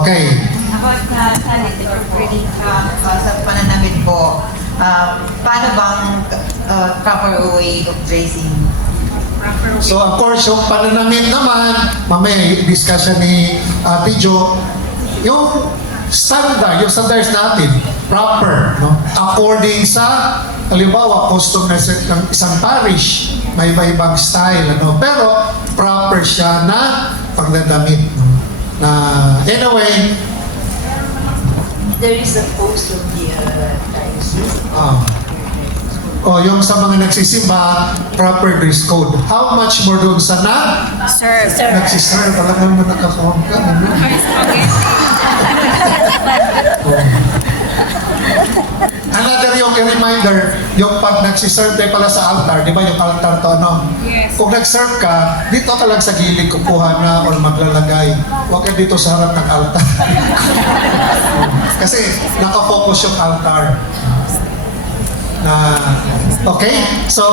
Okay. About sa pananamit po, paano bang proper way of dressing? So of course, yung pananamit naman, mamaya discussion ni Ate Jo, yung standards natin, proper, no? According sa, halimbawa, custom ng isang parish, may iba-ibang style, ano? Pero proper siya na pagdadamit, no? Na, anyway, There is a post of the times. yung sa mga nagsisimba, proper dress code. How much more doon sa nagsiserve? Talagang mo nakakawang ka. Ano? Another yung reminder, yung pag nagsiserve tayo pala sa altar, di ba yung altar to ano? Yes. Kung nag-serve ka, dito ka lang sa gilid kukuha na or maglalagay. Huwag ka dito sa harap ng altar. Kasi nakafocus yung altar. Okay, so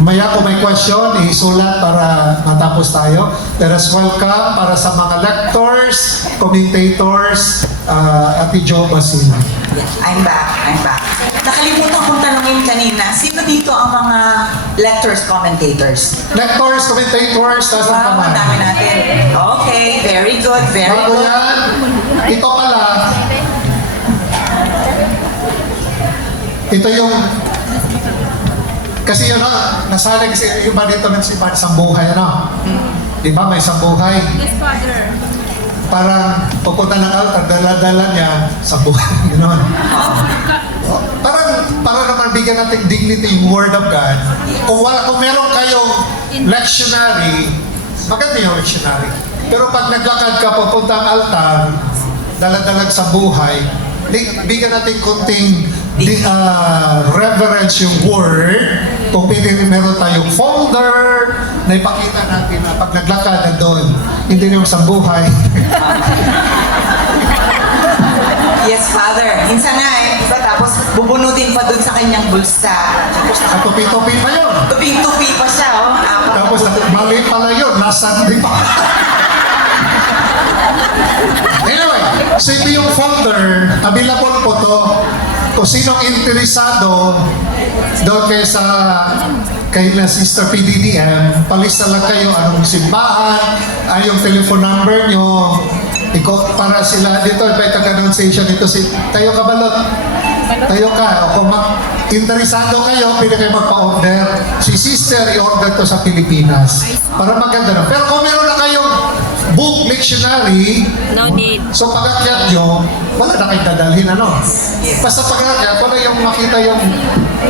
maya kung may question, isulat para matapos tayo. Let us welcome para sa mga lectors, commentators, Ate Jo Basila. I'm back. Nakalimutan kong tanungin kanina, sino dito ang mga lectors, commentators? Lectors, commentators, taas ng Wow, kamay. ang dami natin. Okay, very good, very Bago good. yan, ito pala, ito yung, kasi yun nasalig kasi yung iba dito nagsimba isang buhay, ano? Di ba may isang buhay? Yes, Father. Parang pupunta ng altar, dala-dala niya sa buhay, gano'n. Para naman bigyan natin dignity yung Word of God. Kung meron kayong lectionary, maganda yung lectionary. Pero pag naglakad ka papunta ang altar, dala-dalag sa buhay, bigyan natin kunting reverence yung Word. Kung meron tayong folder, na ipakita natin na pag naglakad na doon, hindi yung sa buhay. Yes, Father. Minsan nga diba? Tapos bubunutin pa dun sa kanyang bulsa. Tapos Tupi-tupi pa yun. tuping-tupi pa siya, oh. Tapos mali pala yun, nasa di pa. Anyway, so ito yung folder, available po to. Kung sinong interesado, doon kayo sa kay na Sister PDDM, palista lang kayo anong simbahan, yung telephone number nyo, para sila dito, may taga-annunciation dito si Tayo Kabalot. Tayo ka, o kung interesado kayo, pwede kayo magpa-order. Si Sister, i-order to sa Pilipinas. Para maganda na. Pero kung meron na kayong book dictionary, No need. so pag-akyat nyo, wala na kayong dadalhin, ano? Basta pag-akyat, wala yung makita yung,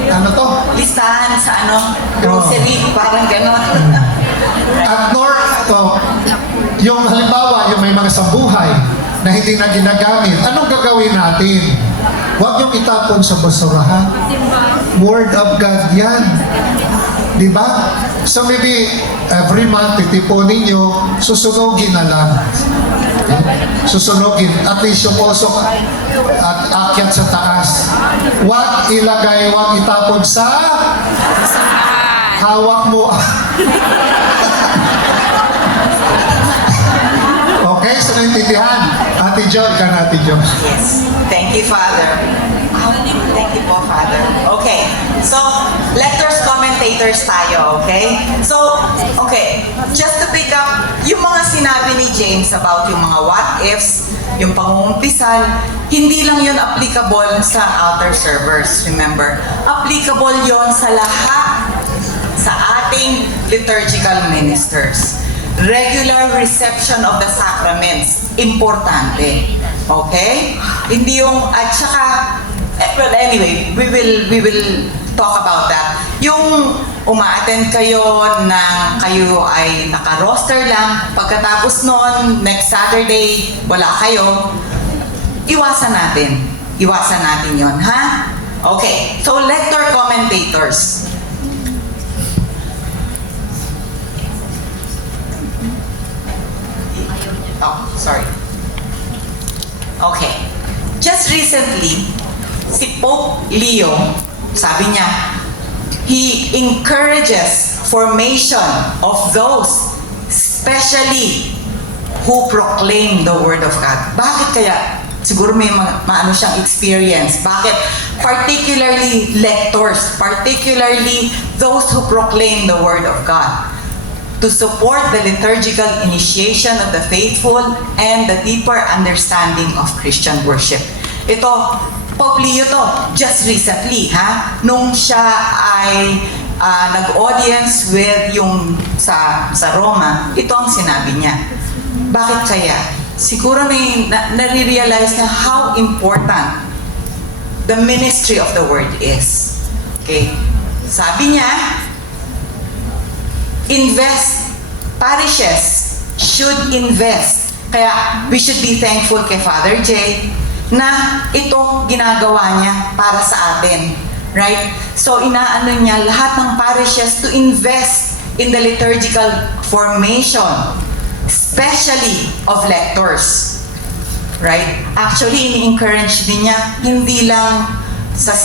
ano to? Listahan sa grocery, parang gano'n. At nor, yung halimbawa, yung may mga sambuhay na hindi na ginagamit, anong gagawin natin? Huwag yung itapon sa basurahan. Word of God yan. Di ba? So maybe every month titiponin nyo, susunogin na lang. Susunogin. At least yung usok at akyat sa taas. Huwag ilagay, huwag itapon sa hawak mo. Okay, so naintindihan. Ate Jo, ikaw na Ate Jo. Yes. Thank you, Father. Thank you po, Father. Okay. So, lectors, commentators tayo, okay? So, okay. Just to pick up, yung mga sinabi ni James about yung mga what-ifs, yung pangungumpisal, hindi lang yun applicable sa outer servers, remember? Applicable yon sa lahat sa ating liturgical ministers. Regular reception of the sacraments, importante. Okay? Hindi yung, at saka, well, anyway, we will talk about that. Yung uma-attend kayo na kayo ay naka-roster lang, pagkatapos nun, next Saturday, wala kayo, iwasan natin. Iwasan natin yon, ha? Okay, so lector commentators. Oh, sorry. Okay. Just recently, si Pope Leo, sabi niya, he encourages formation of those, especially who proclaim the Word of God. Bakit kaya? Siguro may maano siyang experience. Bakit? Particularly lectors, particularly those who proclaim the Word of God, to support the liturgical initiation of the faithful and the deeper understanding of Christian worship. Ito, Pope Leo to, just recently, nung siya ay nag-audience with yung sa Roma, ito ang sinabi niya. Bakit kaya? Siguro nare-realize na how important the ministry of the word is. Okay? Sabi niya, parishes should invest. Kaya we should be thankful kay Father Jay na ito ginagawa niya para sa atin. Right? So inaano niya lahat ng parishes to invest in the liturgical formation, especially of lectors. Right? Actually, ini-encourage din niya hindi lang sa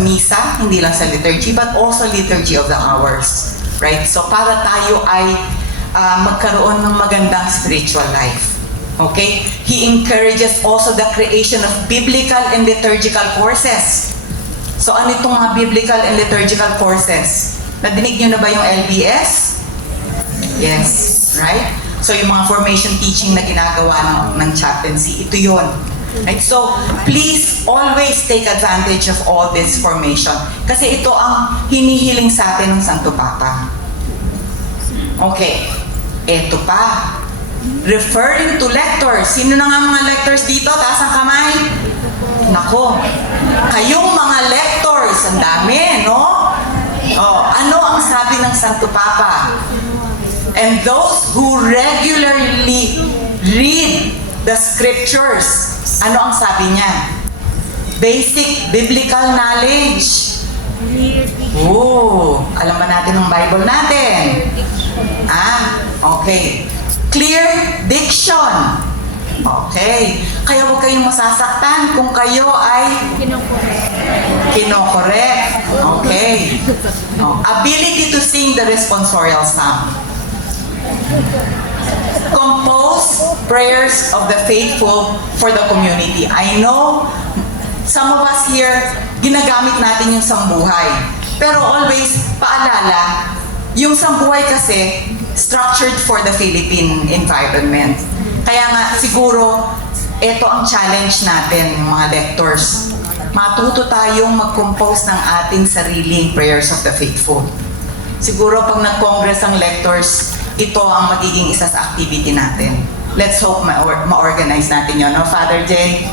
misa, hindi lang sa liturgy, but also liturgy of the hours. Right? So para tayo ay magkaroon ng magandang spiritual life. Okay? He encourages also the creation of biblical and liturgical courses. So ano itong mga biblical and liturgical courses? Nadinig niyo na ba yung LBS? Yes. Right? So yung mga formation teaching na ginagawa ng chaplaincy, ito yun. Right? So please always take advantage of all this formation. Kasi ito ang hinihiling sa atin ng Santo Papa. Okay. Ito pa. Referring to lectors. Sino na nga mga lectors dito? Taas ang kamay. Nako. Kayong mga lectors. Ang dami, no? Oh, ano ang sabi ng Santo Papa? And those who regularly read the scriptures. Ano ang sabi niya? Basic biblical knowledge. Oh, alam ba natin ang Bible natin? Okay. Clear diction. Okay. Kaya huwag kayong masasaktan kung kayo ay kinokorek. Okay. Ability to sing the responsorial psalm. Compose prayers of the faithful for the community. I know some of us here, ginagamit natin yung sambuhay. Pero always, paalala, yung sambuhay kasi, structured for the Philippine environment. Kaya nga, siguro, ito ang challenge natin, yung mga lectors. Matuto tayong mag-compose ng ating sariling prayers of the faithful. Siguro, pag nag-congress ang lectors, ito ang magiging isa sa activity natin. Let's hope ma-organize natin yun, no, Father Jay?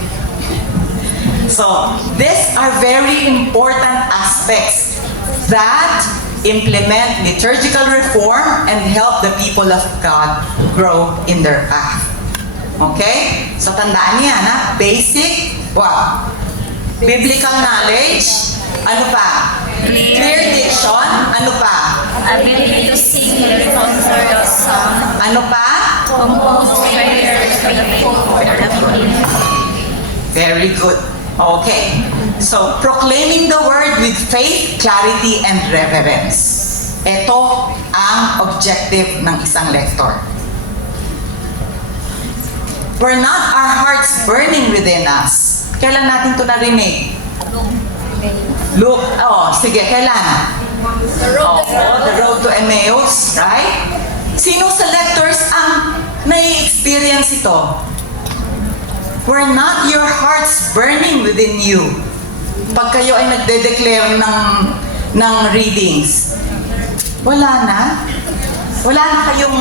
So, these are very important aspects that implement liturgical reform and help the people of God grow in their path. Okay? So, tandaan niya, basic, biblical knowledge, ano pa? Clear diction, ano pa? Ability to sing the responsorial psalm. Ano pa? Compose prayers faithful for the community. Very good. Okay. So, proclaiming the word with faith, clarity, and reverence. Ito ang objective ng isang lector. Were not our hearts burning within us? Kailan natin ito narinig? Look, sige, kailan? The road to Emmaus, right? Sino sa lectors ang nai-experience ito? Were not your hearts burning within you? Pag kayo ay nagde-declare ng readings, wala na? Wala na kayong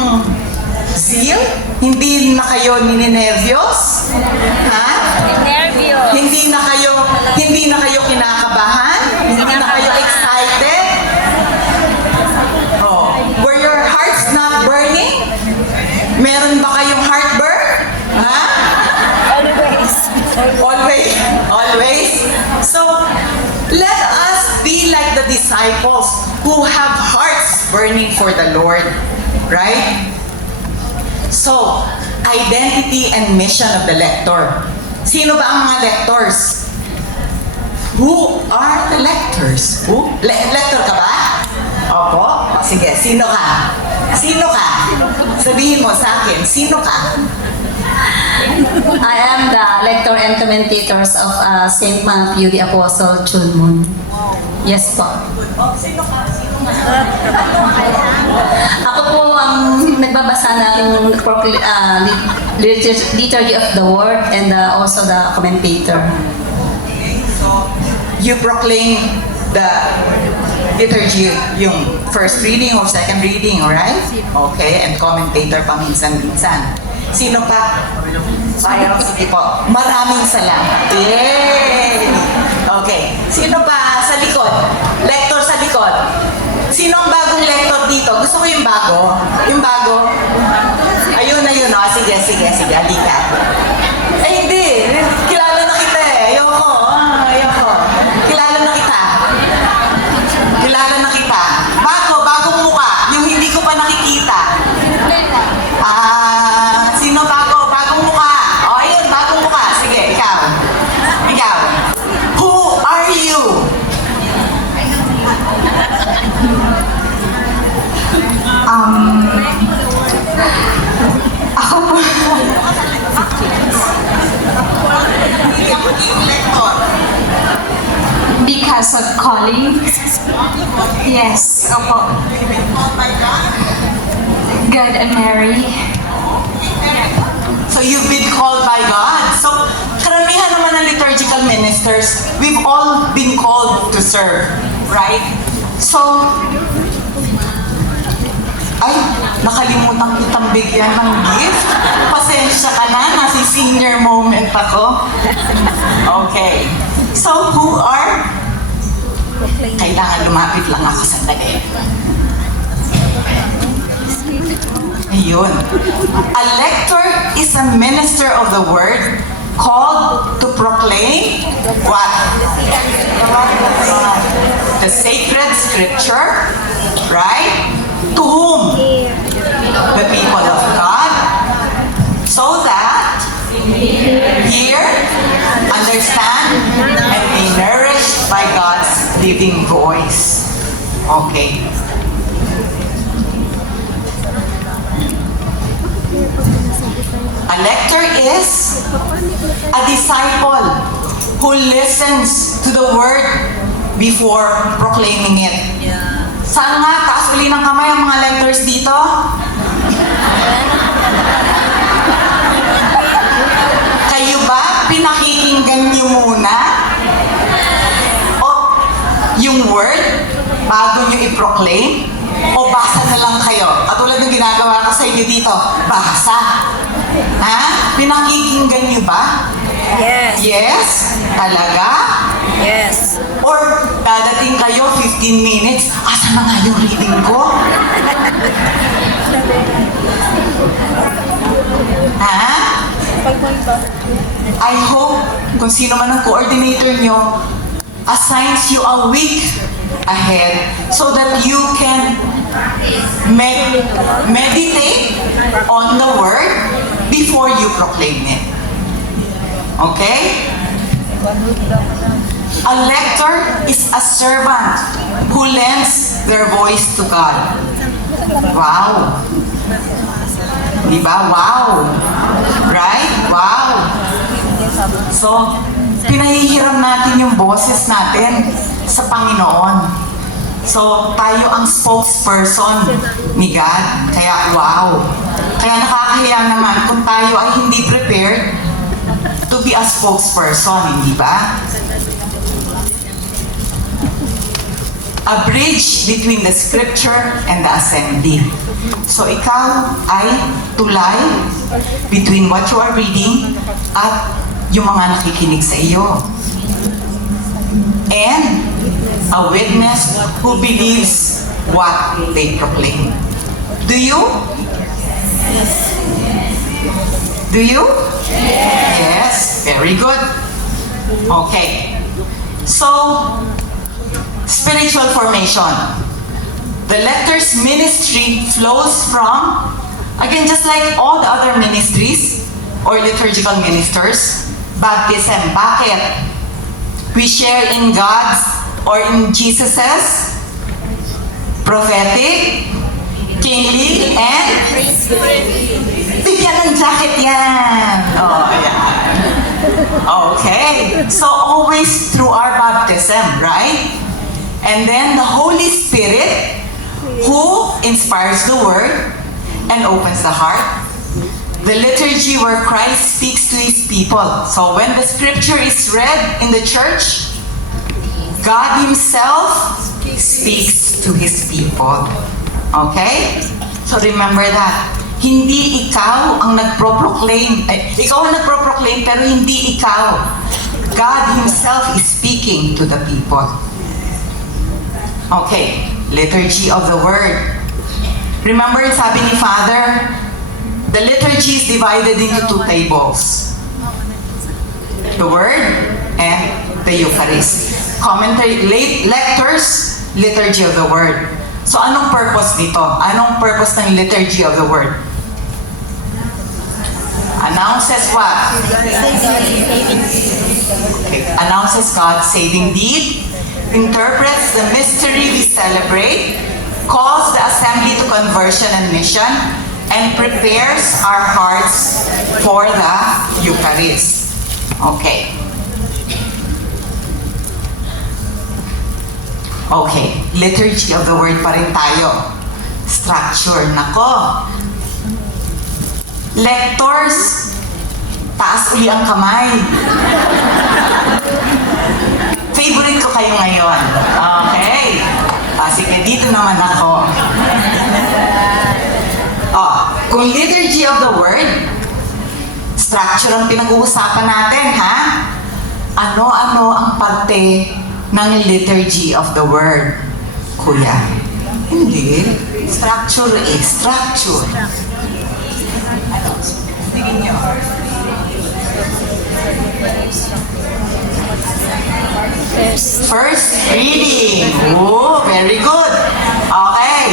zeal? Hindi na kayo nininervyos? Ha? Nervyos. Hindi na kayo kinakabahan? Hindi na kayo excited? Were your hearts not burning? Meron ba kayong heartburn? Ha? Always. So, let us be like the disciples who have hearts burning for the Lord. Right? So, identity and mission of the lector. Sino ba ang mga lectors? Who are the lectors? Who? Lector ka ba? Opo. Sige, sino ka? Sino ka? Sabihin mo sa akin, sino ka? lector and commentators of St. Matthew the Apostle, Chunmun. Yes po. Ako po ang nagbabasa ng Liturgy of the Word and also the commentator. So, you proclaim the liturgy, yung first reading or second reading, alright? Okay, and commentator paminsan-minsan. Sino pa? Ayaw, sige po. Maraming salamat. Yay! Okay. Sino pa sa likod? Lector sa likod. Sino ang bagong lector dito? Gusto ko yung bago. Yung bago. Ayun. Oh. Sige. Halika. Eh, hindi. Kilala na kita eh. Ayoko. Kilala na kita. Bagong mukha. Yung hindi ko pa nakikita. Sino bago? Bagong mukha. O, ayun, bagong mukha. Sige, ikaw. Who are you? Ako po, Hindi ako yung lector. because of calling. Yes, opo. Oh my God. God and Mary. So you've been called by God. So, karamihan naman ng liturgical ministers, we've all been called to serve. Right? So, ay, nakalimutan kitang bigyan ng gift. Pasensya ka na, nasa senior moment ako. Okay. So, who are? Kailangan lumapit lang ako sandali. Ayun. A lector is a minister of the word called to proclaim what? The sacred scripture, right? To whom? The people of God. So that hear, understand, and be nourished by God's living voice. Okay. A lector is a disciple who listens to the word before proclaiming it. Saan nga? Taas uli ng kamay ang mga lectors dito. Kayo ba? Pinakikinggan niyo muna? O yung word bago niyo i-proclaim? O basa na lang kayo? Katulad ng ginagawa ko sa inyo dito, basa. Ha? Pinakikinggan niyo ba? Yes. Yes? Talaga? Yes. Or dadating kayo 15 minutes, asa na nga yung reading ko? Ha? I hope kung sino man ang coordinator nyo assigns you a week ahead so that you can meditate on the word before you proclaim it. Okay? A lector is a servant who lends their voice to God. Wow! Diba? Wow! Right? Wow! So, pinahihiram natin yung boses natin sa Panginoon. So, tayo ang spokesperson ni God. Kaya, wow! Kaya nakakahiya naman kung tayo ay hindi prepared to be a spokesperson, hindi ba? A bridge between the scripture and the assembly. So ikaw ay tulay between what you are reading at yung mga nakikinig sa iyo. And a witness who believes what they proclaim. Do you? Do you? Yes. Very good. Okay. So, spiritual formation. The lector's ministry flows from, again, just like all the other ministries or liturgical ministers, baptism. Bakit? We share in God's or in Jesus's prophetic, kingly, and bigyan ng jacket yan. Oh, yan. Okay. So always through our baptism, right? And then the Holy Spirit who inspires the word and opens the heart. The liturgy where Christ speaks to his people. So when the scripture is read in the church, God himself speaks to his people. Okay? So remember that. Hindi ikaw ang nagpro-proclaim. Ikaw ang nagpro-proclaim pero hindi ikaw. God himself is speaking to the people. Okay, liturgy of the word. Remember, sabi ni Father, the liturgy is divided into two tables. The word and the Eucharist. Commentary, lectors, liturgy of the word. So anong purpose nito? Anong purpose ng liturgy of the word? Announces what? Okay. Announces God's saving deed, interprets the mystery we celebrate, calls the assembly to conversion and mission, and prepares our hearts for the Eucharist. Okay. Okay, liturgy of the word pa rin tayo. Structure, nako. Lectors, taas uli ang kamay. Favorite ko kayo ngayon. Okay. Sige, dito naman ako. Kung liturgy of the word, structure ang pinag-uusapan natin, ha? Ano-ano ang parte ng liturgy of the word, kuya? Hindi. Structure eh. Structure. Tingin nyo. First reading. Oh, very good. Okay.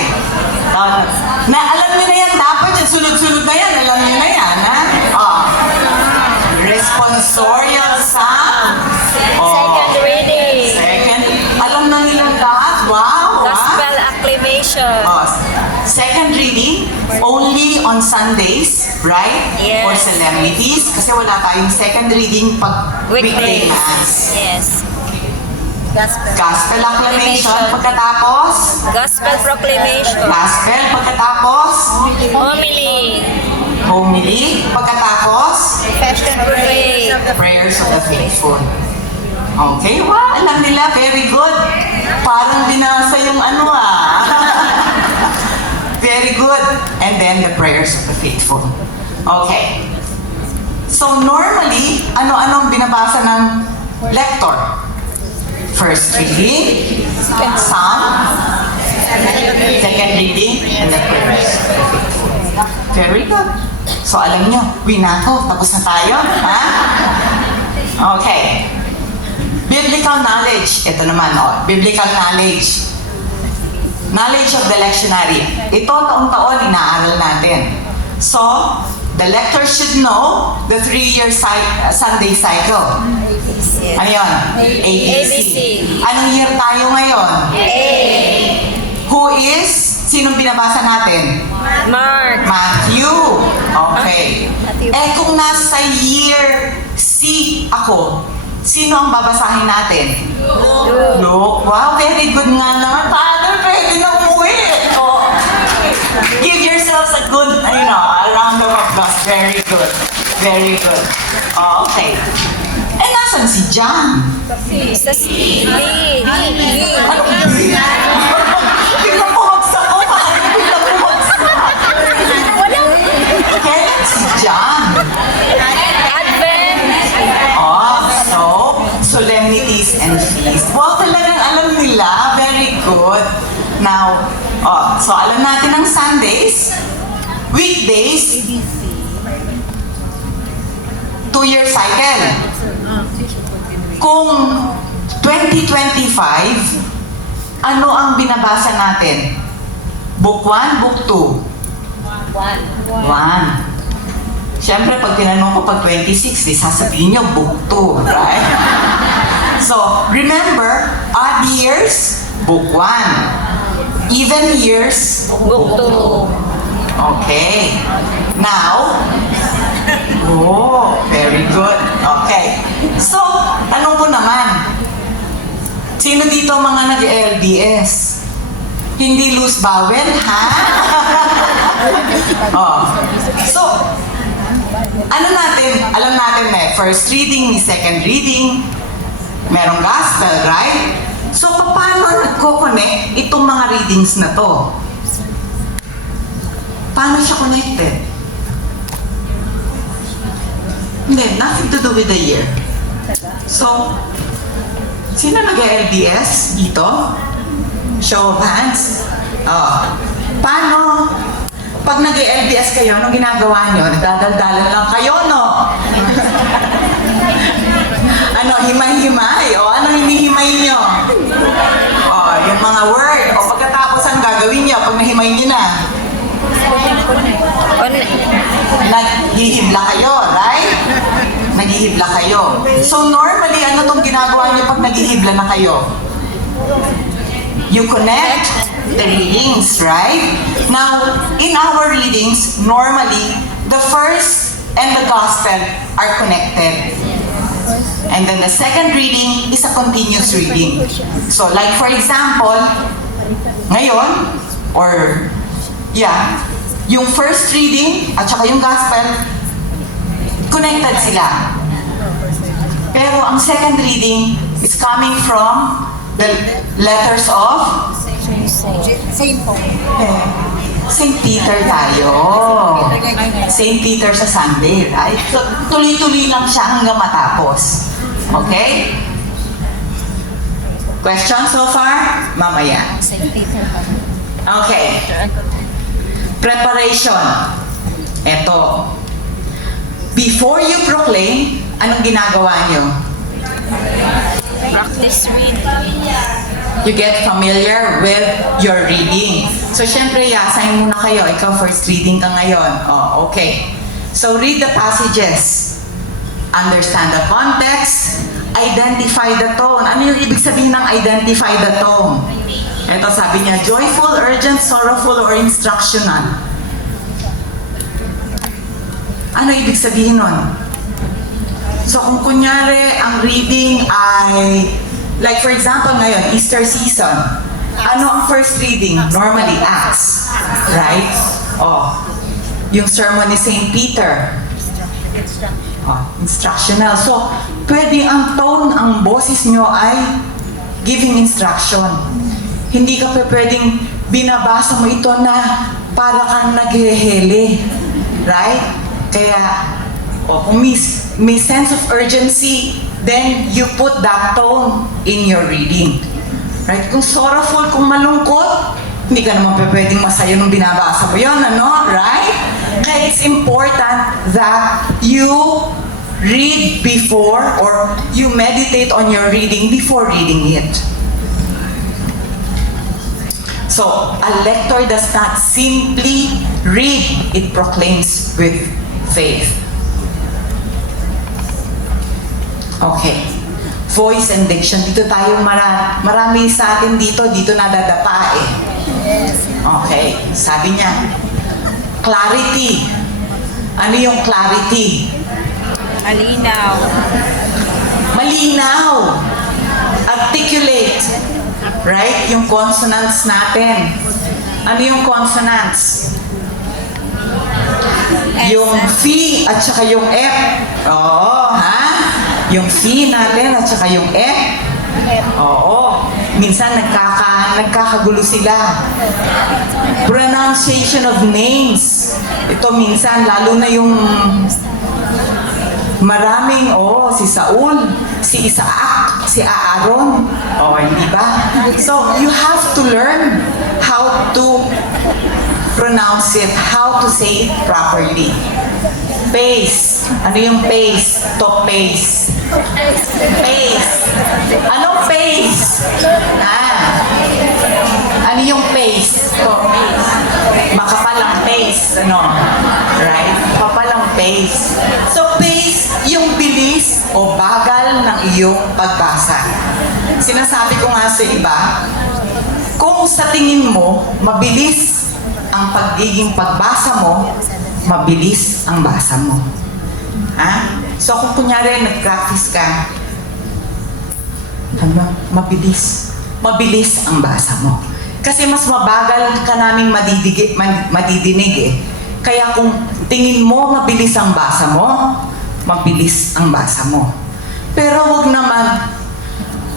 Na alam niyo na yan, dapat yung sunod-sunod na yan. Alam niyo na yan, ha? Responsorial psalm. Second reading. Second. Alam na nilang lahat. Wow. Gospel acclamation. Second reading, only on Sundays, right? Yes. Or solemnities. Kasi wala tayong second reading pag weekday Weekdays. mass. Yes. Gospel. Gospel acclamation pagkatapos. Gospel proclamation. Gospel pagkatapos. Homily. Homily pagkatapos. Confession prayer. Prayers of the faithful. Okay, wow, alam nila, very good. Parang binasa yung ano Very good. And then the prayers of the faithful. Okay. So normally, ano-anong binabasa ng lector? First reading, psalm, second reading, and the prayers of the faithful. Very good. So alam nyo, winako, tapos na tayo, ha? Okay. Biblical knowledge. Ito naman, biblical knowledge. Knowledge of the lectionary. Ito, taon-taon, inaaral natin. So, the lector should know the 3-year Sunday cycle. Ano yun? ABC. Anong year tayo ngayon? Who is? Sinong binabasa natin? Mark. Matthew. Okay. Kung nasa year C ako, sino ang babasahin natin? Luke. Wow, very good nga naman. Father, pwede na umuwi. Give yourselves a good, a round of applause. Very good. Very good. Okay. Nasan si John? Sa C. Ano ba? Bigla bumagsak ko. Bigla bumagsak. Kailan si John? Advent. So, solemnities and feasts. Wow, talagang alam nila. Very good. Now, so alam natin ang Sundays, weekdays, 2-year cycle. Kung 2025, ano ang binabasa natin? Book 1, Book 2? 1. Siyempre, pag tinanong ko pag 26, sasabihin nyo, Book 2, right? So, remember, odd years, Book 1. Even years, Book 2. Okay. Now, very good. Okay. Sino dito mga nag-LDS? Hindi loose bowel, ha? Oh. So, ano natin, alam natin first reading, may second reading, merong gospel, right? So, paano nagko-connect itong mga readings na to? Paano siya connected? Hindi, nothing to do with the year. So, sino nag-LDS dito? Show of hands. Oh. Paano? Pag nag-LDS kayo, anong ginagawa nyo? Nagdadaldalan lang kayo, no? Ano, himay-himay? O ano hinihimay nyo? O, yung mga word. O pagkatapos, ang gagawin nyo pag nahimay nyo na? Naghihibla kayo, right? Naghihibla kayo. So normally, ano tong ginagawa nyo pag naghihibla na kayo? You connect the readings, right? Now, in our readings, normally, the first and the gospel are connected. And then the second reading is a continuous reading. So like for example, ngayon, or yeah, yung first reading at saka yung gospel, connected sila. Pero ang second reading is coming from the letters of St. Peter tayo. St. Peter sa Sunday, right? So, tuloy-tuloy lang siya hanggang matapos. Okay? Question so far? Mamaya. Okay. Preparation. Ito. Before you proclaim, anong ginagawa nyo? Practice read. You get familiar with your reading. So, syempre, assign muna kayo. Ikaw, first reading ka ngayon. Oh, okay. So, read the passages. Understand the context. Identify the tone. Ano yung ibig sabihin ng identify the tone? Ito, sabi niya, joyful, urgent, sorrowful, or instructional. Ano ibig sabihin nun? So, kung kunyari, ang reading ay, like for example ngayon, Easter season, ano ang first reading? Normally, Acts. Right? Oh, yung sermon ni St. Peter. Oh, instructional. So, pwede ang tone, ang boses nyo ay giving instruction. Hindi ka pwedeng binabasa mo ito na para kang naghehele. Right? Kaya, kung may sense of urgency, then you put that tone in your reading. Right? Kung sorrowful, kung malungkot, hindi ka naman pwedeng masaya nung binabasa mo yun, ano? Right? Kaya it's important that you read before or you meditate on your reading before reading it. So, a lector does not simply read, it proclaims with faith. Okay. Voice and diction. Dito tayo marami sa atin dito nadadapa eh. Okay. Sabi niya, clarity. Ano yung clarity? Malinaw. Malinaw. Articulate. Right? Yung consonants natin. Ano yung consonants? Yung V at saka yung F. Oo, ha? Yung V natin at saka yung F. Oo. Minsan nagkakagulo sila. Pronunciation of names. Ito minsan, lalo na yung maraming, si Saul, si Isaac, si Aaron. Hindi ba? So, you have to learn how to pronounce it, how to say it properly. Pace. Ano yung pace? To pace. Pace. Anong pace? Ano yung pace? To pace. Makapalang pace. Ano? Right? Makapalang pace. So, pace, yung bilis o bagal ng iyong pagbasa. Sinasabi ko nga sa iba, kung sa tingin mo, mabilis ang pagiging pagbasa mo, mabilis ang basa mo. So kung kunyari nag-practice ka, mabilis. Mabilis ang basa mo. Kasi mas mabagal ka naming madidinig eh. Kaya kung tingin mo mabilis ang basa mo, mabilis ang basa mo. Pero wag naman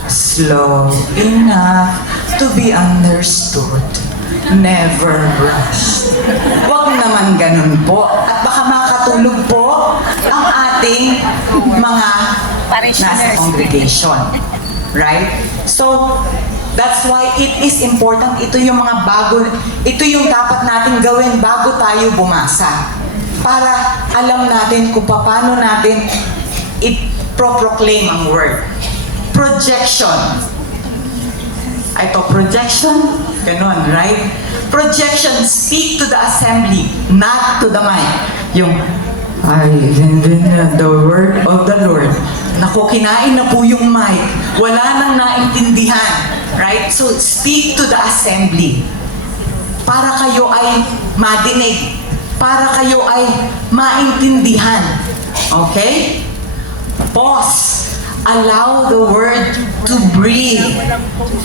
slow enough to be understood. Never rush. Wag naman ganun po. At baka makatulog po ang ating mga nasa congregation. Right? So, that's why it is important. Ito yung mga bago, ito yung dapat natin gawin bago tayo bumasa. Para alam natin kung paano natin i-proclaim ang word. Projection. Ito, projection, ganon, right? Projection, speak to the assembly, not to the mic. Yung, the word of the Lord. Naku, kinain na po yung mic. Wala nang naintindihan. Right? So, speak to the assembly. Para kayo ay madinig. Para kayo ay maintindihan. Okay? Pause. Allow the word to breathe.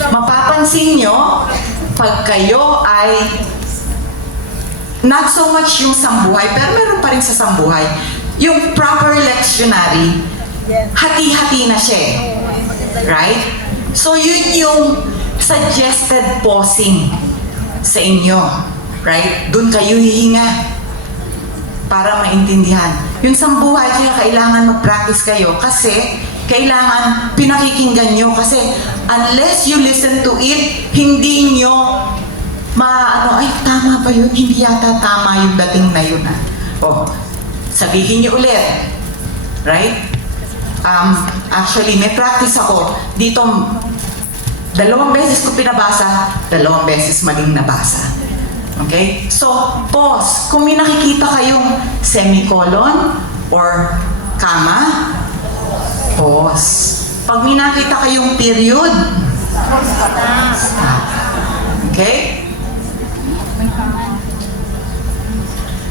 Mapapansin nyo, pag kayo ay not so much yung sambuhay, pero meron pa rin sa sambuhay. Yung proper lectionary, hati-hati na siya. Right? So yun yung suggested pausing sa inyo. Right? Doon kayo hihinga para maintindihan. Yung sambuhay, kaya kailangan mag-practice kayo kasi kailangan pinakikinggan nyo kasi unless you listen to it, hindi nyo ay, tama ba yun? Hindi yata tama yung dating na yun. Oh, sabihin nyo ulit. Right? Actually, may practice ako. Dito, 2 beses ko pinabasa, 2 beses maling nabasa. Okay? So, pause. Kung may nakikita kayong semicolon or comma, pause. Pag may nakita kayong period, stop. Okay?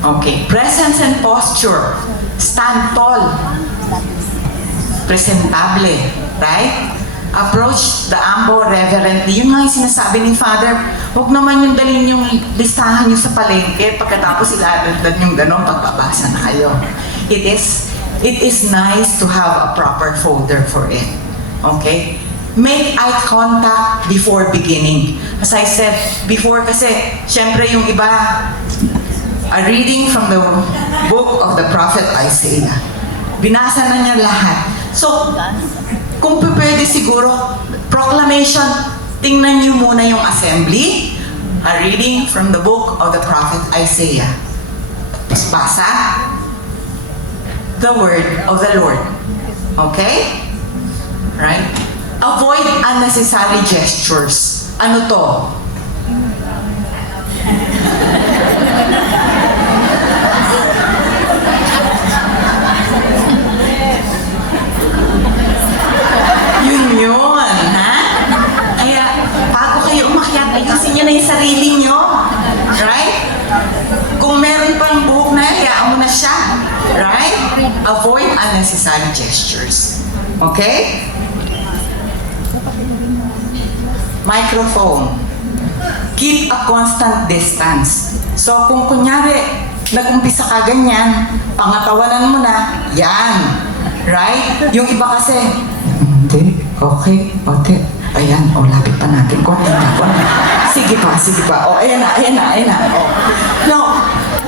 Okay. Presence and posture. Stand tall. Presentable. Right? Approach the ambo reverently. Yun nga yung sinasabi ni Father, huwag naman yung dalhin yung listahan nyo sa palengke pagkatapos ilalagdag yung ganon pagbabasa na kayo. It is nice to have a proper folder for it. Okay? Make eye contact before beginning. As I said before kasi, syempre yung iba, a reading from the book of the prophet Isaiah. Binasa na niya lahat. So, kung pwede siguro, proclamation, tingnan niyo muna yung assembly, a reading from the book of the prophet Isaiah. Tapos basa, the word of the Lord. Okay? Right? Avoid unnecessary gestures. Ano to? Yun, ha? Kaya, bago kayo umakyat, ayusin nyo na yung sarili nyo. Right? Kung meron pang buhok na, hayaan mo na siya. Right? Avoid unnecessary gestures. Okay? Microphone. Keep a constant distance. So, kung kunyari, nag-umpisa ka ganyan, pangatawanan mo na, yan. Right? Yung iba kasi, hindi, okay, ote. Ayan, lapit pa natin. Konti. Sige pa. Ayan na. No,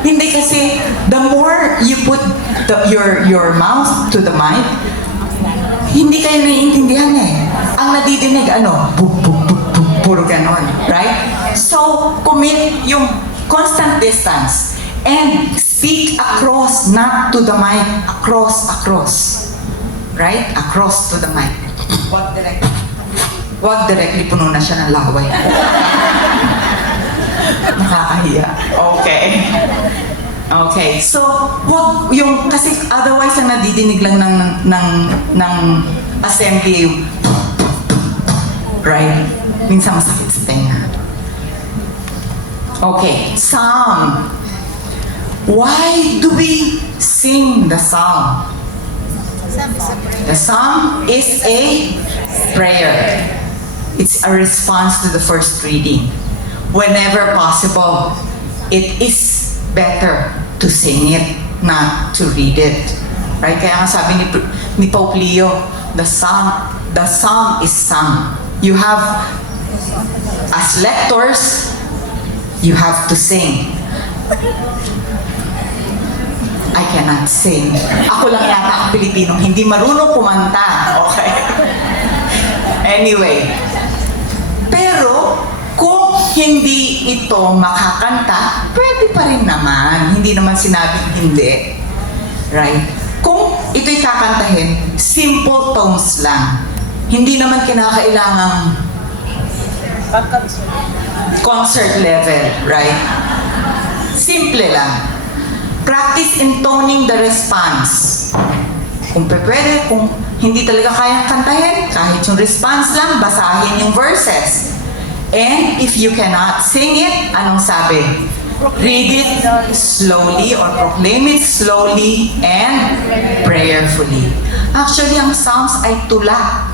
hindi kasi, the more you put your mouth to the mic, hindi kayo naiintindihan eh. Ang nadidinig, puro ganon, right? So, commit yung constant distance and speak across, not to the mic, across. Right? Across to the mic. Wag directly, puno na siya ng laway. Nakakahiya. Okay, so, wag yung, kasi otherwise ang nadidinig lang ng assembly yung, right? Minsan masakit sa tenga. Okay, psalm. Why do we sing the psalm? The psalm is a prayer. It's a response to the first reading. Whenever possible, it is better to sing it, not to read it. Right? Kaya nga sabi ni Pope Leo, the psalm is sung. You have, as lectors, you have to sing. I cannot sing. Ako lang yata ang Pilipinong hindi marunong kumanta. Okay? Anyway. Pero, kung hindi ito makakanta, pwede pa rin naman. Hindi naman sinabing hindi. Right? Kung ito'y kakantahin, simple tones lang. Hindi naman kinakailangang concert level, right? Simple lang. Practice intoning the response. Kung pwede, kung hindi talaga kayang kantahin, kahit yung response lang, basahin yung verses. And if you cannot sing it, anong sabi? Read it slowly or proclaim it slowly and prayerfully. Actually, ang Psalms ay tula.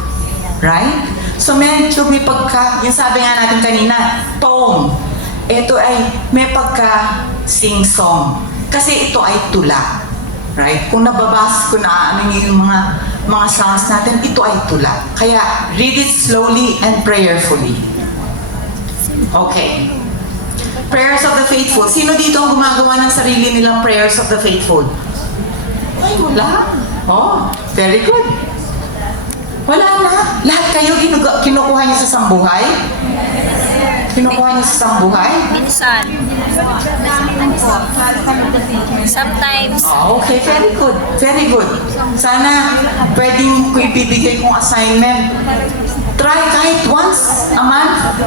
Right? So medyo may pagka, yung sabi nga natin kanina, tone. Ito ay may pagka sing-song. Kasi ito ay tula. Right? Kung nababasa, kung naano niyo yung mga Psalms natin, ito ay tula. Kaya read it slowly and prayerfully. Okay. Prayers of the faithful. Sino dito ang gumagawa ng sarili nilang prayers of the faithful? Ay, wala. Oh, very good. Wala na. Lahat kayo kinukuha niyo sa sambuhay? Kinukuha niyo sa sambuhay? Minsan. Sometimes. Oh, okay, very good. Very good. Sana pwedeng ko ibibigay kong assignment. Try kahit once a month.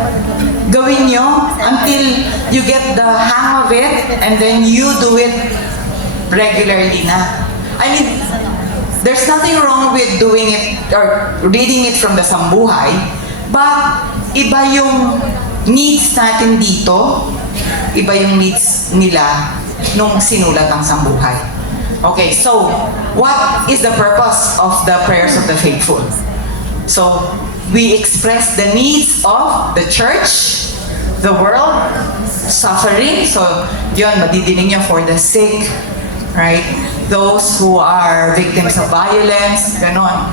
Gawin nyo until you get the hang of it and then you do it regularly na. I mean, there's nothing wrong with doing it or reading it from the sambuhay, but iba yung needs natin dito, iba yung needs nila nung sinulat ang sambuhay. Okay, so what is the purpose of the prayers of the faithful? So, we express the needs of the church, the world, suffering. So, yun, madidinig niyo for the sick, right? Those who are victims of violence, ganon.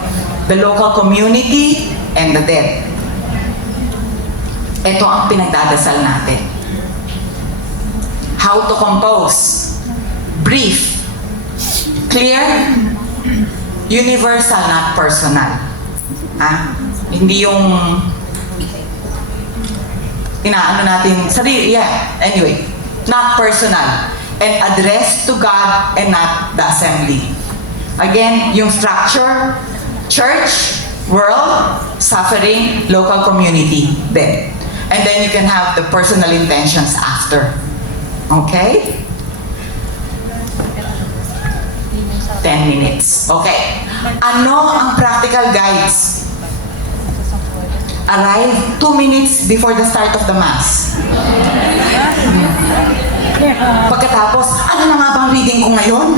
The local community, and the dead. Ito ang pinagdadasal natin. How to compose. Brief. Clear. Universal, not personal. Hindi yung inaano natin sarili, anyway, not personal and addressed to God and not the assembly. Again, yung structure, church, world, suffering, local community, then. And then you can have the personal intentions after. Okay? 10 minutes. Okay. Ano ang practical guides? Arrive 2 minutes before the start of the Mass. Pagkatapos, ano na nga bang reading ko ngayon?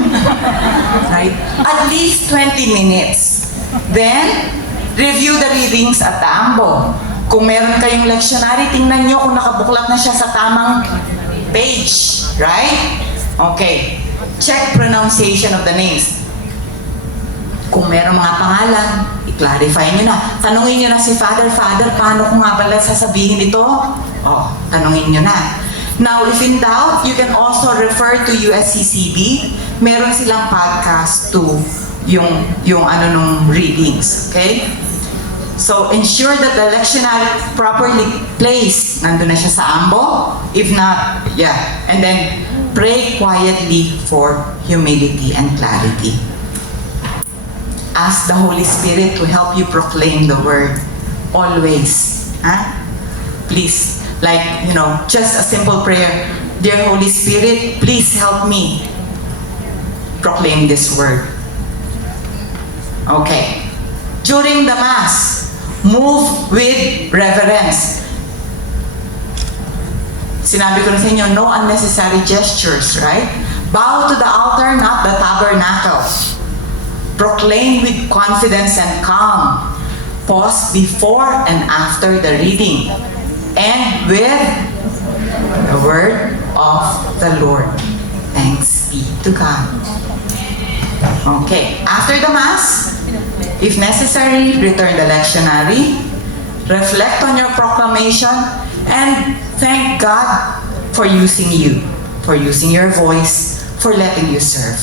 Right? At least 20 minutes. Then, review the readings at the ambo. Kung meron kayong lectionary, tingnan nyo kung nakabuklat na siya sa tamang page. Right? Okay. Check pronunciation of the names. Kung meron mga pangalan, i-clarify nyo na. Tanungin nyo na si Father, paano ko nga pala sasabihin ito? Oh, tanungin nyo na. Now, if in doubt, you can also refer to USCCB. Meron silang podcast to yung ano nung readings. Okay? So, ensure that the lectionary properly placed. Nandun na siya sa ambo. If not, And then, pray quietly for humility and clarity. Ask the Holy Spirit to help you proclaim the word. Always. Please, just a simple prayer. Dear Holy Spirit, please help me proclaim this word. Okay. During the Mass, move with reverence. Sinabi ko na sa inyo, no unnecessary gestures, right? Bow to the altar, not the tabernacle. Proclaim with confidence and calm. Pause before and after the reading. And with the word of the Lord. Thanks be to God. Okay, after the Mass, if necessary, return the lectionary, reflect on your proclamation, and thank God for using you, for using your voice, for letting you serve.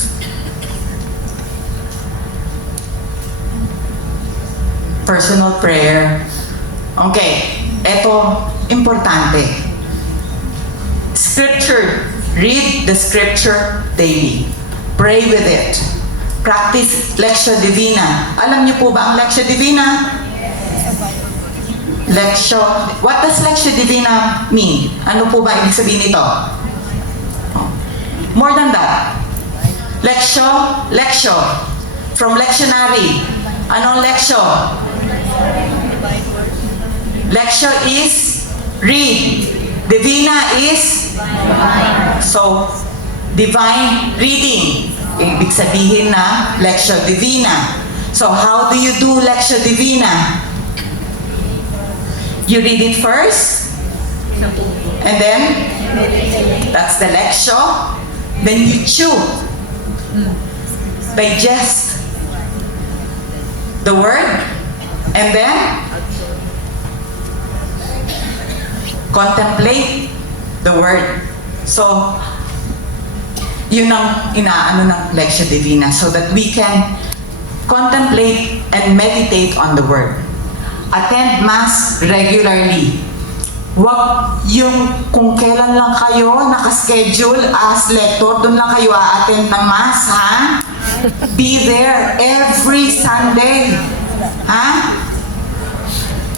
Personal prayer. Okay, eto, importante. Scripture. Read the scripture daily. Pray with it. Practice Lectio Divina. Alam niyo po ba ang Lectio Divina? What does Lectio Divina mean? Ano po ba ibig sabihin nito? More than that. Lectio. From lectionary. Anong lectio? Lectio is read. Divina is so divine reading. Ibig sabihin na Lectio Divina. So how do you do Lectio Divina? You read it first, and then that's the Lectio. Then you chew, digest the word, and then contemplate the word. So, yun ang inaano ng Lectio Divina, so that we can contemplate and meditate on the word. Attend Mass regularly. Huwag yung kung kailan lang kayo nakaschedule as lector, doon lang kayo a-attend ng Mass, ha? Be there every Sunday. Ha?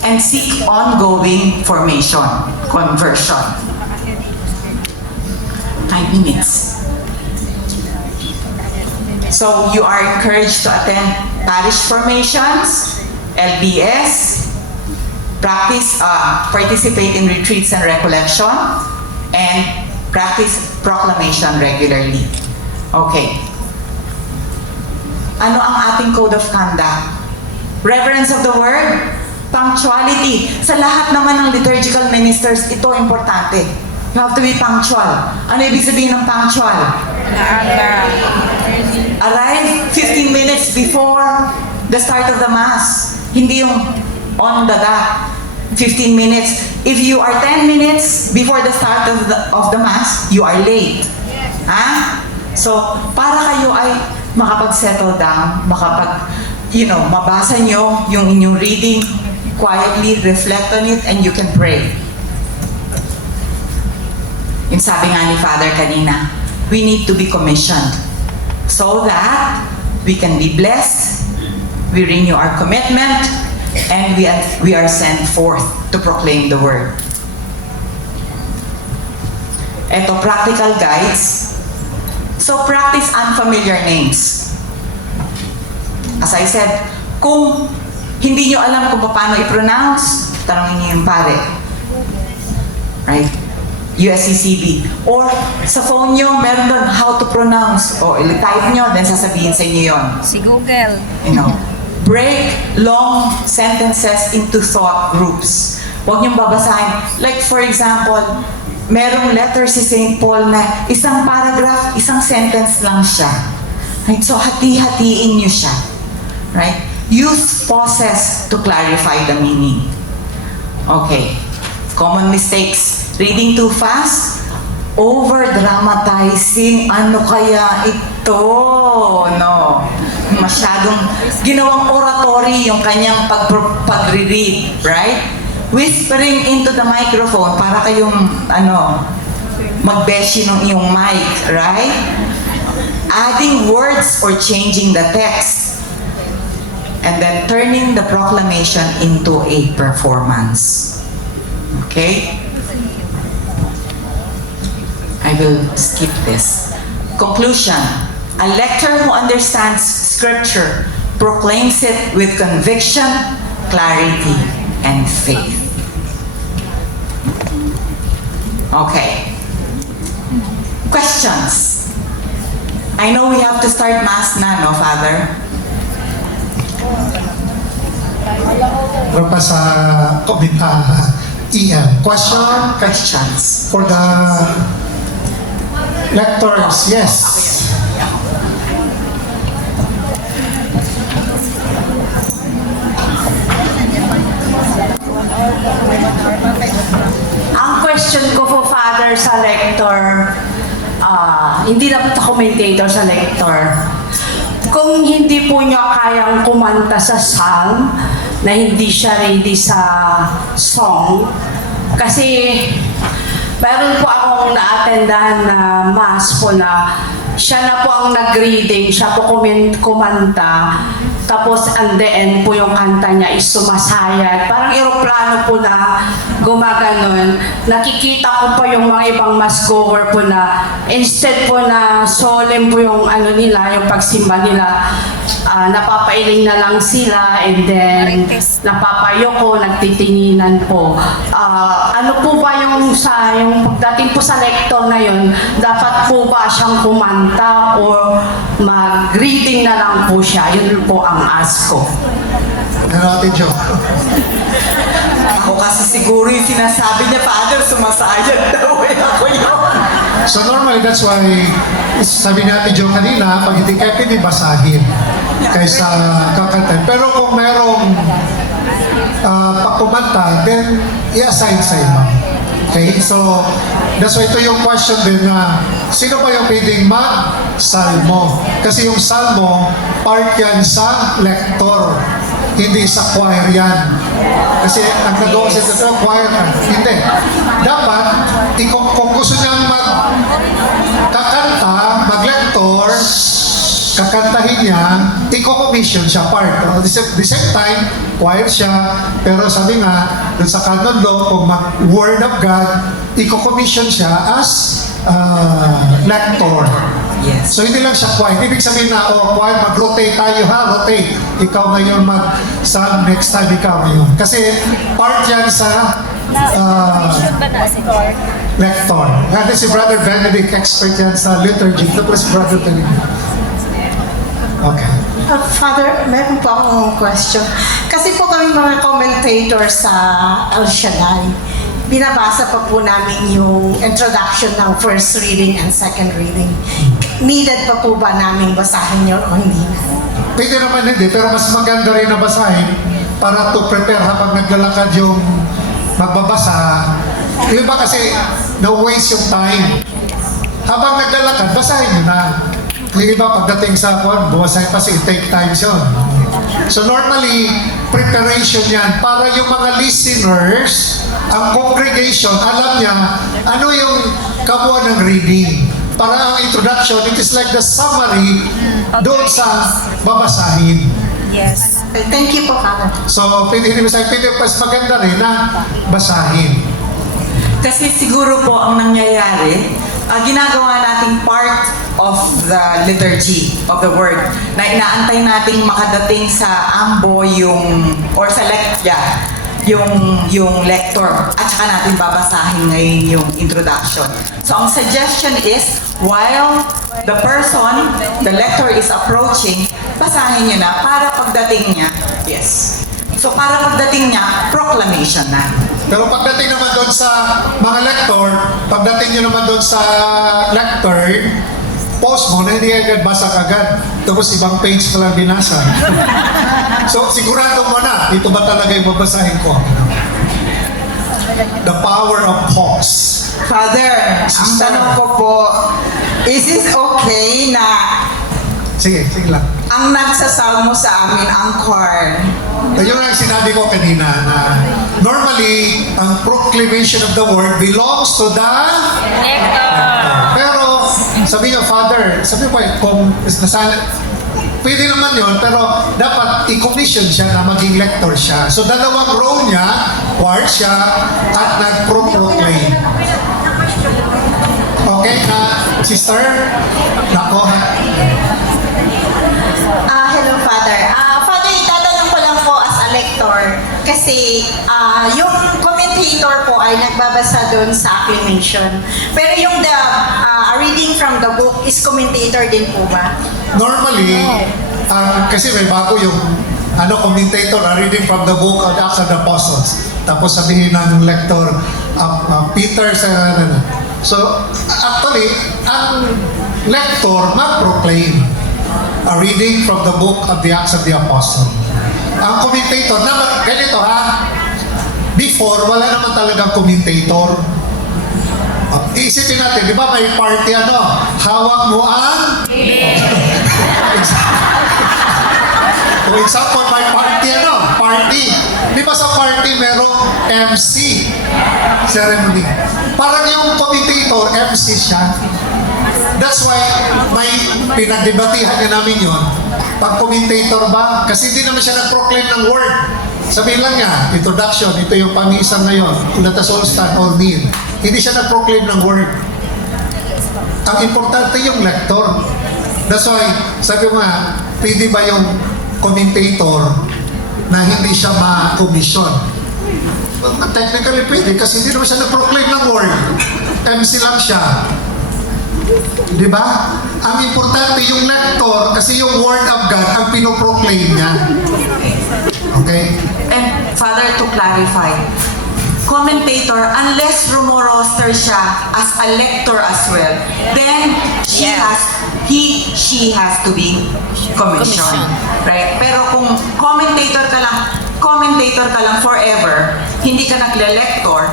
And seek ongoing formation, conversion. 5 minutes. So you are encouraged to attend parish formations, LBS, participate in retreats and recollection, and practice proclamation regularly. Okay. Ano ang ating code of conduct? Reverence of the word, punctuality. Sa lahat naman ng liturgical ministers, ito importante. You have to be punctual. Ano ibig sabihin ng punctual? Arrive 15 minutes before the start of the Mass. Hindi yung on the dot. 15 minutes. If you are 10 minutes before the start of the Mass, you are late. Ha? So, para kayo ay makapag-settle down, mabasa nyo yung inyong reading, quietly reflect on it, and you can pray. Yung sabi nga ni Father kanina, we need to be commissioned so that we can be blessed, we renew our commitment, and we are sent forth to proclaim the word. Ito, practical guides. So, practice unfamiliar names. As I said, kung hindi nyo alam kung paano i-pronounce, tanongin nyo yung pare. Right? USCCB. Or sa phone nyo, meron doon how to pronounce. O, type nyo, then sasabihin sa inyo yun. Si Google. Break long sentences into thought groups. Huwag niyong babasahin. Like for example, merong letter si St. Paul na isang paragraph, isang sentence lang siya. Right? So, hati-hatiin niyo siya. Right? Use pauses to clarify the meaning. Okay. Common mistakes. Reading too fast. Over-dramatizing. Ano kaya ito? No. Masyadong ginawang oratory yung kanyang pag-read. Right? Whispering into the microphone para kayong magbeshi ng iyong mic. Right? Adding words or changing the text. And then turning the proclamation into a performance. Okay? I will skip this. Conclusion. A lector who understands Scripture proclaims it with conviction, clarity, and faith. Okay. Questions? I know we have to start Mass na, no, Father? pa sa EM. Questions. For the lectors, yes. Ang question ko po, Father, sa lector, hindi na po commentator sa lector. Kung hindi po niya kayang kumanta sa psalm, na hindi siya ready sa song, kasi meron po akong na-attendahan na mass po na siya na po ang nag-reading, siya po kumanta, tapos and the end po yung kanta niya is sumasayat. Parang eroplano po na gumaganon. Nakikita ko po yung mga ibang mass goer po na instead po na solemn po yung ano nila, yung pagsimba nila, napapailing na lang sila and then napapayoko, nagtitinginan po. Ano po ba yung pagdating po sa lector na yun, dapat po ba siyang kumanta or mag-reading na lang po siya? Yun po ang ask ko. Ano Ate Jo? Ako kasi siguro yung sinasabi niya, Father, sumasayad daw eh. Ako yun. So normally, that's why, sabi natin Jo kanina, pag hindi kayo pwede basahin kaysa kakanta. Pero kung merong pakumanta, then i-assign sa iba. Okay? So, that's why ito yung question din na sino ba yung pwedeng mag-salmo? Kasi yung salmo, part yan sa lector, hindi sa choir yan. Kasi ang nagawa sa ito, choir ka. Hindi. Dapat, kung gusto niyang kakanta, mag-lector, kakantahin niya, i-commission siya part. At the same time, choir siya, pero sabi nga, dun sa canon law, kung mag-word of God, i-commission siya as lector. Yes. So hindi lang siya choir. Ibig sabihin na, choir, mag-rotate tayo ha, rotate. Ikaw ngayon mag-sing, next time ikaw ngayon. Kasi part yan sa lector. Kasi si Brother Benedict, expert yan sa liturgy. Ito po si Brother Benedict. Okay. Father, meron po akong question. Kasi po kami mga commentator sa El Shaddai, binabasa pa po namin yung introduction ng first reading and second reading. Needed pa po ba namin basahin yun o hindi na? Pwede naman hindi, pero mas maganda rin na basahin para to prepare habang naglalakad yung magbabasa. Yung iba kasi na-waste yung time. Habang naglalakad, basahin nyo na. Yung iba pagdating sa buwasahin pa kasi take times yun. So normally, preparation yan para yung mga listeners, ang congregation, alam niya ano yung kabuuan ng reading. Para ang introduction, it is like the summary doon sa babasahin. Yes. Thank you po, Father. So, pwede mas maganda rin na basahin. Kasi siguro po ang nangyayari, ginagawa nating part of the liturgy of the word na inaantay nating makadating sa ambo or sa yung lector at saka natin babasahin ngayon yung introduction. So ang suggestion is while the lector is approaching, basahin niyo na para pagdating niya, yes. So para pagdating niya, proclamation na. Pero pagdating naman doon sa mga lector, pagdating nyo naman doon sa lector, pause mo na hindi agad basa agad. Tapos ibang page pa lang binasa. So sigurado mo na, ito ba talaga yung babasahin ko? The power of pause. Father, ang tanong ko po, is it okay na Sige lang. ang nagsasalmo sa amin ang choir? Yun ang sinabi ko kanina na normally, ang proclamation of the word belongs to the pero sabi niyo, Father, sabi ko kung pwede naman yun, pero dapat i-commission siya na maging lector siya. So dalawang role niya, choir siya, at nag-proclaim. Okay, sister? Nako ha? Hello, Father. Father, itatanong ko lang po as a lector kasi yung commentator po ay nagbabasa doon sa acclamation. Pero yung reading from the book is commentator din po ba? Normally, kasi may bago yung commentator, a reading from the book of Acts of the Apostles. Tapos sabihin ng lector, Peter sa So, actually, ang lector mag-proclaim a reading from the book of the Acts of the Apostles. Ang commentator, ganito ha, before, wala naman talagang commentator. Isipin natin, di ba may party hawak mo ang... For example, may party. Di ba sa party merong MC ceremony? Parang yung commentator, MC siya. That's why may pinagdebatihan na namin yun. Pag commentator ba? Kasi hindi naman siya nag-proclaim ng word. Sabihin lang niya, introduction, ito yung pamisan ngayon. Let us all stand, all kneel. Hindi siya nag-proclaim ng word. Ang importante yung lector. That's why, sabi mo nga, pwede ba yung commentator na hindi siya ma-commission? Well, technically pwede kasi hindi naman siya nag-proclaim ng word. MC lang siya. Di ba? Ang importante yung lector kasi yung word of God ang pinoproclaim niya. Okay? And Father, to clarify, commentator, unless rumoroster siya as a lector as well, then she has to be commissioned. Right? Pero kung commentator ka lang forever, hindi ka nagle-lector.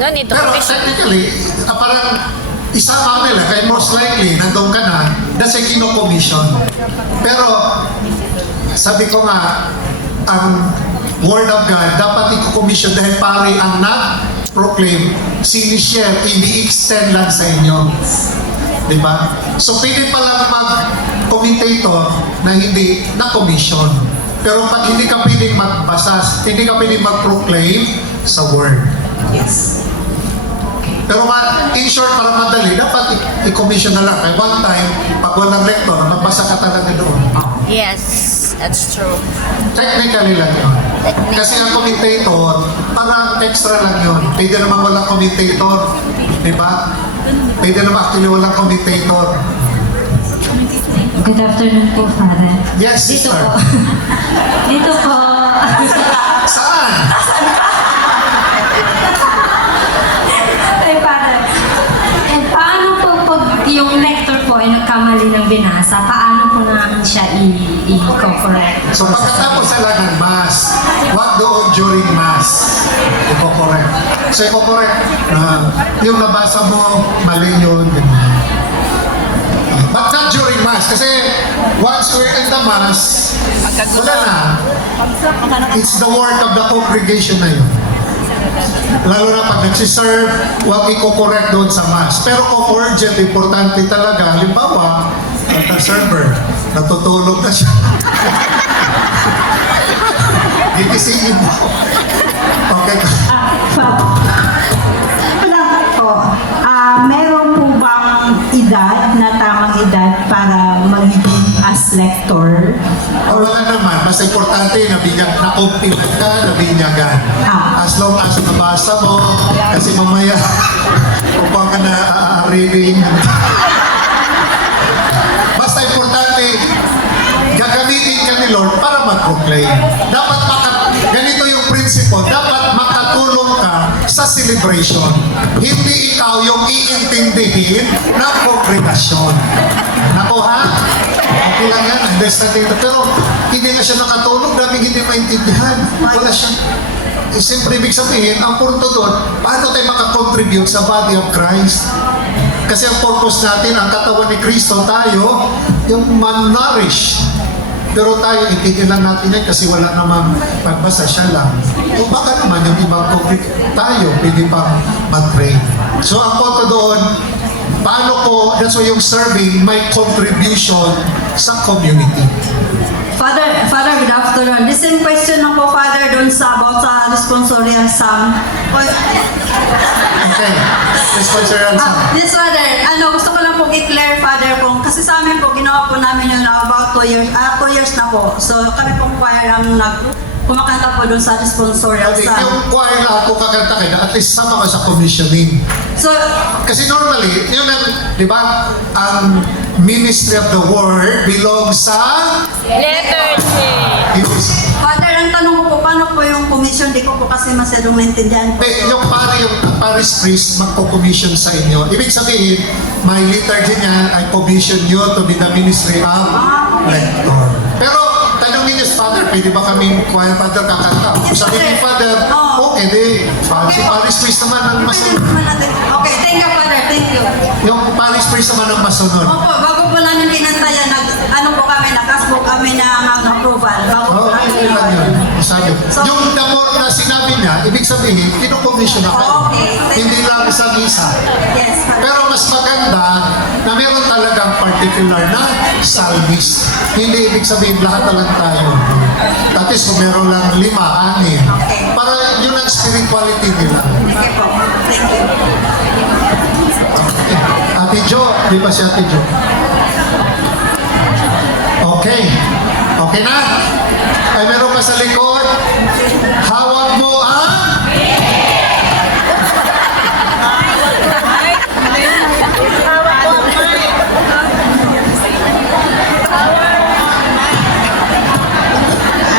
No need to Pero commission. technically, parang isama nila, kaya most likely, nandun ka na, that's a kino-commission. Pero, sabi ko nga, ang Word of God, dapat i-commission dahil pare ang na-proclaim, sinishare, hindi extend lang sa inyo. Diba? So, pwede palang mag-commentator na hindi na-commission. Pero pag hindi ka pwedeng magbasa, hindi ka pwedeng mag-proclaim sa Word. Yes. Pero in short, para madali, dapat i-commission na lang. Kaya one time, pag walang lector, magbasa ka talaga doon. Yes, that's true. Technically lang yun. Kasi ang commentator, parang extra lang yun. Pwede naman walang commentator. Diba? Pwede naman actually walang commentator. Good afternoon po, Father. Yes, Dito sister. po. Dito po. Saan? Ay, Father. Paano po pag yung lector po ay nagkamali ng binasa, paano po namin siya i-correct? So pagkatapos sa ng Mass, wag doon during Mass. Ipo-correct. So ipo-correct. Yung nabasa mo, mali yun. But not during Mass. Kasi once we're in the Mass, wala na. It's the work of the congregation na yun. Lalo na pag nagsiserve, huwag i-correct doon sa Mass. Pero kung urgent, importante talaga, halimbawa, ang server, natutulog na siya. Gigisingin mo. Okay. Salamat po. Meron po bang edad na tamang edad para magiging as lector? O wala naman, mas importante na-compliment ka, nabinyagan. As long as nabasa mo, kasi mamaya, upang ka na reading. Basta importante, gagamitin ka ni Lord para mag-proclaim. Dapat ganito yung principle, dapat makatulong ka sa celebration. Hindi ikaw yung iintindihin ng kongregasyon. Nakuha? Okay lang yan, understanding na. Pero hindi na siya nakatulong, dami hindi maintindihan. Wala siya. Siyempre, ibig sabihin, ang punto doon, paano tayo makakontribute sa body of Christ? Kasi ang purpose natin, ang katawan ni Kristo, tayo, yung man-nourish. Pero tayo, itigil lang natin yan kasi wala namang pagbasa, siya lang. O baka naman yung ibang tayo, pwede pa mag-pray. So ang punto doon, paano po, that's why yung serving, may contribution sa community. Father, good afternoon. The same question lang po, Father, doon sa about sa responsorial sum. Okay. Responsorial sum. Yes, Father. Gusto ko lang po i-clear, Father, kung kasi sa amin po, ginawa po namin yun about 2 years, 2 years na po. So, kami pong choir ang kumakanta po doon sa responsorial Okay, sum. yung choir lahat kung kakanta kayo, at least sama ka sa commissioning. So, Kasi normally, yun ang, di ba, ang ministry of the word belongs sa Liturgy. Father, ang tanong ko po, paano po yung commission? Di ko po kasi masyadong naintindihan po. Yung parish priest magko-commission sa inyo. Ibig sabihin, may liturgy niya, I commission you to be the ministry of rector. Pero, tanongin niyo, Father, pwede ba kaming choir father kakanta? Yes, Sabi ni Father. Father, okay, di. Si parish priest naman ang masunod. Okay, thank you, Father. Thank you. Yung parish priest naman ang masunod. Opo, bago po namin kinanta yan, nakas po kami ng approval. Bago po Oo, namin okay lang yun. Sabi. So- Yung damor na sinabi niya, ibig sabihin, kinukomisyon na kayo. Okay. Hindi lang isang isa. Yes, Father. Pero mas maganda na meron talagang particular na psalmist. Hindi ibig sabihin lahat na lang tayo. At least kung meron lang 5, 6. Para yun ang spirituality nila. Thank you po. Thank you. Ate Jo, di ba si Ate Jo? Okay. Okay na? Ay meron pa sa likod. Hawak mo ang...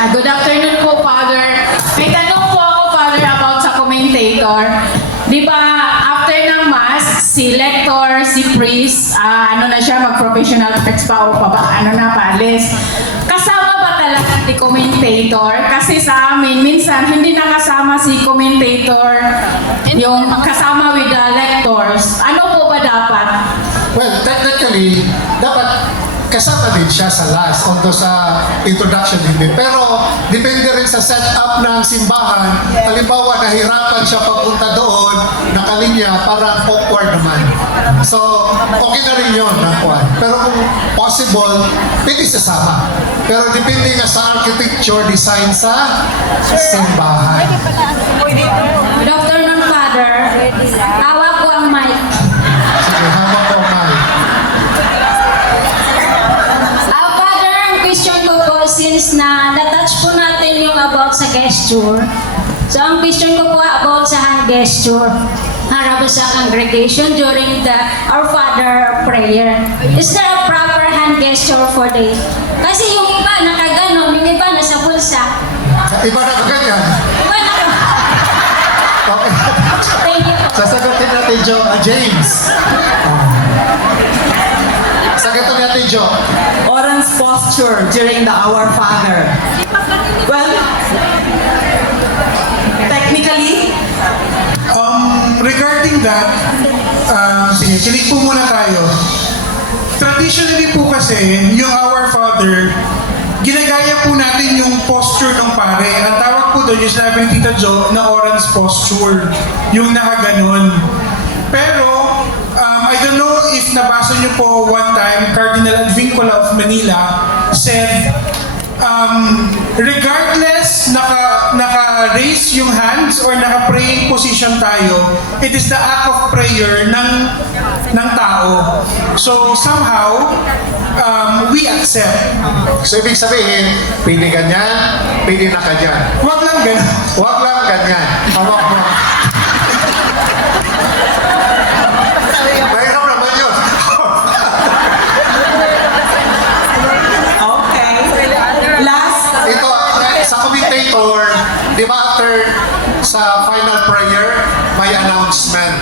Good afternoon po, Father. May tanong po ako, Father, about sa commentator. Di ba, after ng Mass, si lector, si priest, ano na siya, mag-professional arts pa o paalis. Kasama ba talaga si commentator? Kasi sa amin, minsan, hindi nakasama si commentator, yung kasama with the lectors. Ano po ba dapat? Well, technically, dapat kasama din siya sa last, although sa introduction hindi. Pero, depende rin sa setup ng simbahan. Halimbawa, nahirapan siya pagpunta doon, nakalinya, parang awkward naman. So, okay na rin yun, nakuha. Pero kung possible, pwede sasama. Pero depende nga sa architecture design sa simbahan. Good afternoon, Father. Hawak ko ang mic. Sige, hama ko, Mike. Father, ang question ko po, since na-touch po natin yung about sa gesture. So, ang question ko po about sa hand gesture. Harap sa congregation during the Our Father prayer. Is there a proper hand gesture for the... Kasi yung iba nakaganon, yung iba nasa bulsa. Iba na kaganyan. Iba na... Okay. Thank you po. Sasagutin natin, James. Sagutin natin, Joe. Orange posture during the Our Father. Well, technically, Regarding that, sige, kinig po muna tayo. Traditionally po kasi, yung Our Father, ginagaya po natin yung posture ng pare. Ang tawag po doon, yung sinabi ni Tita Jo, na orange posture. Yung nakaganon. Pero, I don't know if nabasa niyo po one time, Cardinal Advincula of Manila said, regardless naka-raise yung hands or naka-praying position tayo, it is the act of prayer ng tao. So somehow, we accept. So, ibig sabihin, pwede ganyan, pwede na ganyan. Huwag lang ganun. Huwag lang ganyan. Hawak mo. Mahirap naman yun. okay. Last, Ito, sa commentator, di ba after sa final prayer, may announcement.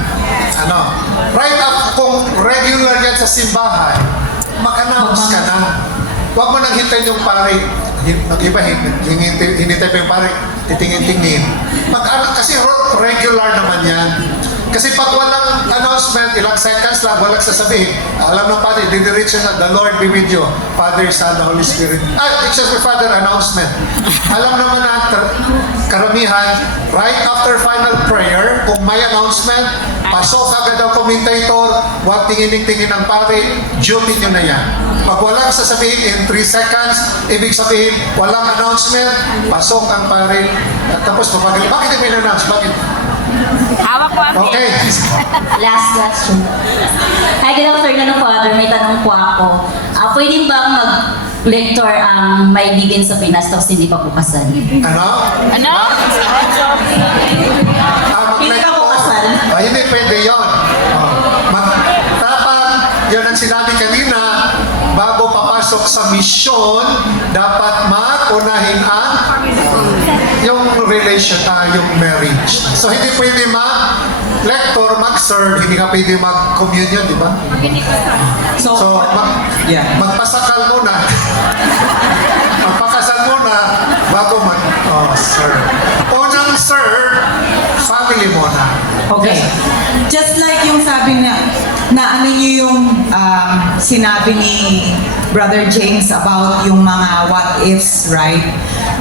Ano? Right up, kung regular yan sa simbahan, mag-announce ka na. Huwag mo nang hintayin yung pare. Nag-iba, hinintay pa yung pare, titingin-tingin. Kasi regular naman yan. Kasi pag walang announcement, ilang seconds lang, walang sasabihin. Alam ng Padre, didiretso na, the Lord be with you. Father, Son, the Holy Spirit. Excuse me, Father, announcement. Alam naman na karamihan, right after final prayer, kung may announcement, pasok agad ang commentator, huwag tingin-tingin ng Padre, duty nyo na yan. Pag walang sasabihin in 3 seconds, ibig sabihin, walang announcement, pasok ang Padre. At tapos, papagaling, bakit hindi na-announce? Bakit? Hawak ko ang Okay. Last question. Hi, good afternoon, Father. May tanong po ako. Pwede bang mag-lector ang may libin sa Pinas tapos hindi pa po kasal? Ano? Ano? Hindi ka po kasal. Hindi pwede yun. Dapat, yan ang sinabi kanina, bago papasok sa misyon, dapat mag-unahin ang yung relation, yung marriage. So hindi pwede lector, mag-serve, hindi ka pwede mag-communion, di ba? So, magpasakal muna. Magpakasal muna bago mag-serve. Unang serve, family muna. Okay. Just like yung sabi na ano niyo yung sinabi ni Brother James about yung mga what ifs, right?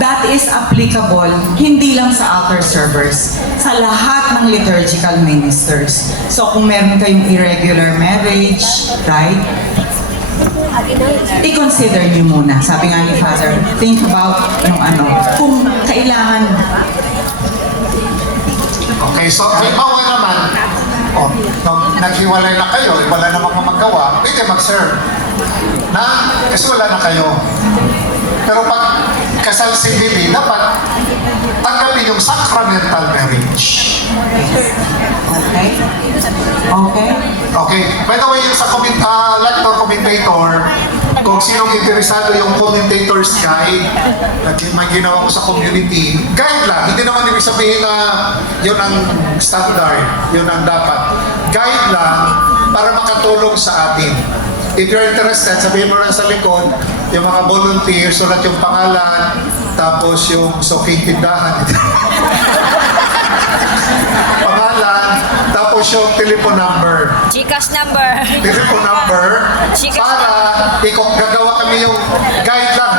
That is applicable hindi lang sa altar servers, sa lahat ng liturgical ministers. So kung meron kayong irregular marriage, right? I-consider niyo muna. Sabi nga ni Father, think about yung kung kailangan. Okay, so halimbawa naman, naghiwalay na kayo, wala namang magawa, pwede mag-serve. Kasi wala na kayo. Pero pag kasal si Bibi, dapat tanggapin yung sacramental marriage. Okay? Okay? Okay. By the way, yung sa lector commentator, kung sinong interesado yung commentator's guide, may ginawa ko sa community, guide lang. Hindi naman ibig sabihin na yun ang standard, yun ang dapat. Guide lang para makatulong sa atin. If you're interested, sabihin mo lang sa likod, yung mga volunteers, sulat yung pangalan, tapos yung suking tindahan. Pangalan, tapos yung telephone number. Gcash number. Telephone number, para gagawa kami yung guide lang,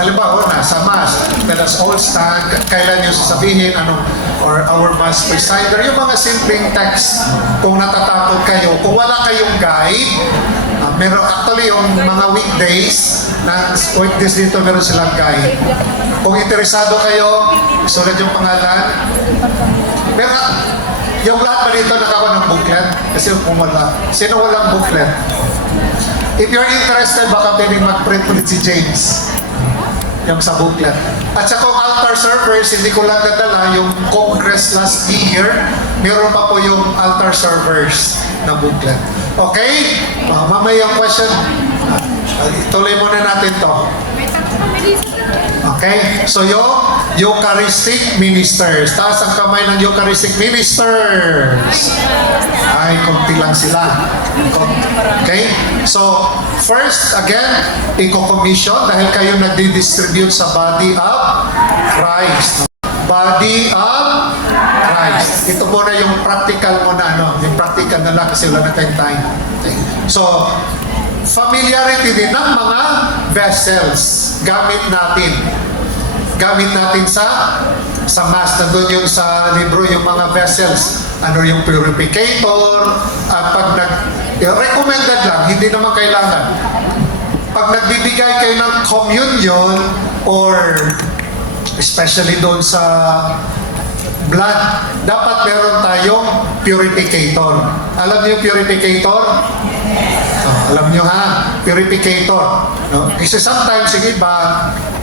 halimbawa na sa mass, let us all stand, kailan nyo sasabihin, or our mass presider, yung mga simpleng text, kung natatakot kayo, kung wala kayong guide, meron actually yung mga weekdays dito meron silang guide. Kung interesado kayo, sulat yung pangalan. Meron, yung lahat ba dito nakakuha ng booklet? Kasi kung wala, sino walang booklet? If you're interested, baka pwedeng mag-print ulit si James. Yung sa booklet. At sa kung altar servers, hindi ko lang nadala yung Congress last year, meron pa po yung altar servers na booklet. Okay? Mamaya yung question. Tuloy muna natin to. Okay? So yung Eucharistic ministers. Taas ang kamay ng Eucharistic ministers. Ay, konti lang sila. Okay? So, first, again, i-commission dahil kayo nagdi-distribute sa body of Christ. Body of Christ. Ito muna yung practical muna, yung practical na lang kasi wala na tayong time. Okay. So, familiarity din ng mga vessels gamit natin sa mass. Nandun yung sa libro yung mga vessels, yung purificator, at pag recommended lang, hindi naman kailangan. Pag nagbibigay kayo ng communion or especially doon sa blood, dapat meron tayong purificator. Alam niyo yung purificator? Alam niyo purificator. No? Kasi sometimes yung iba,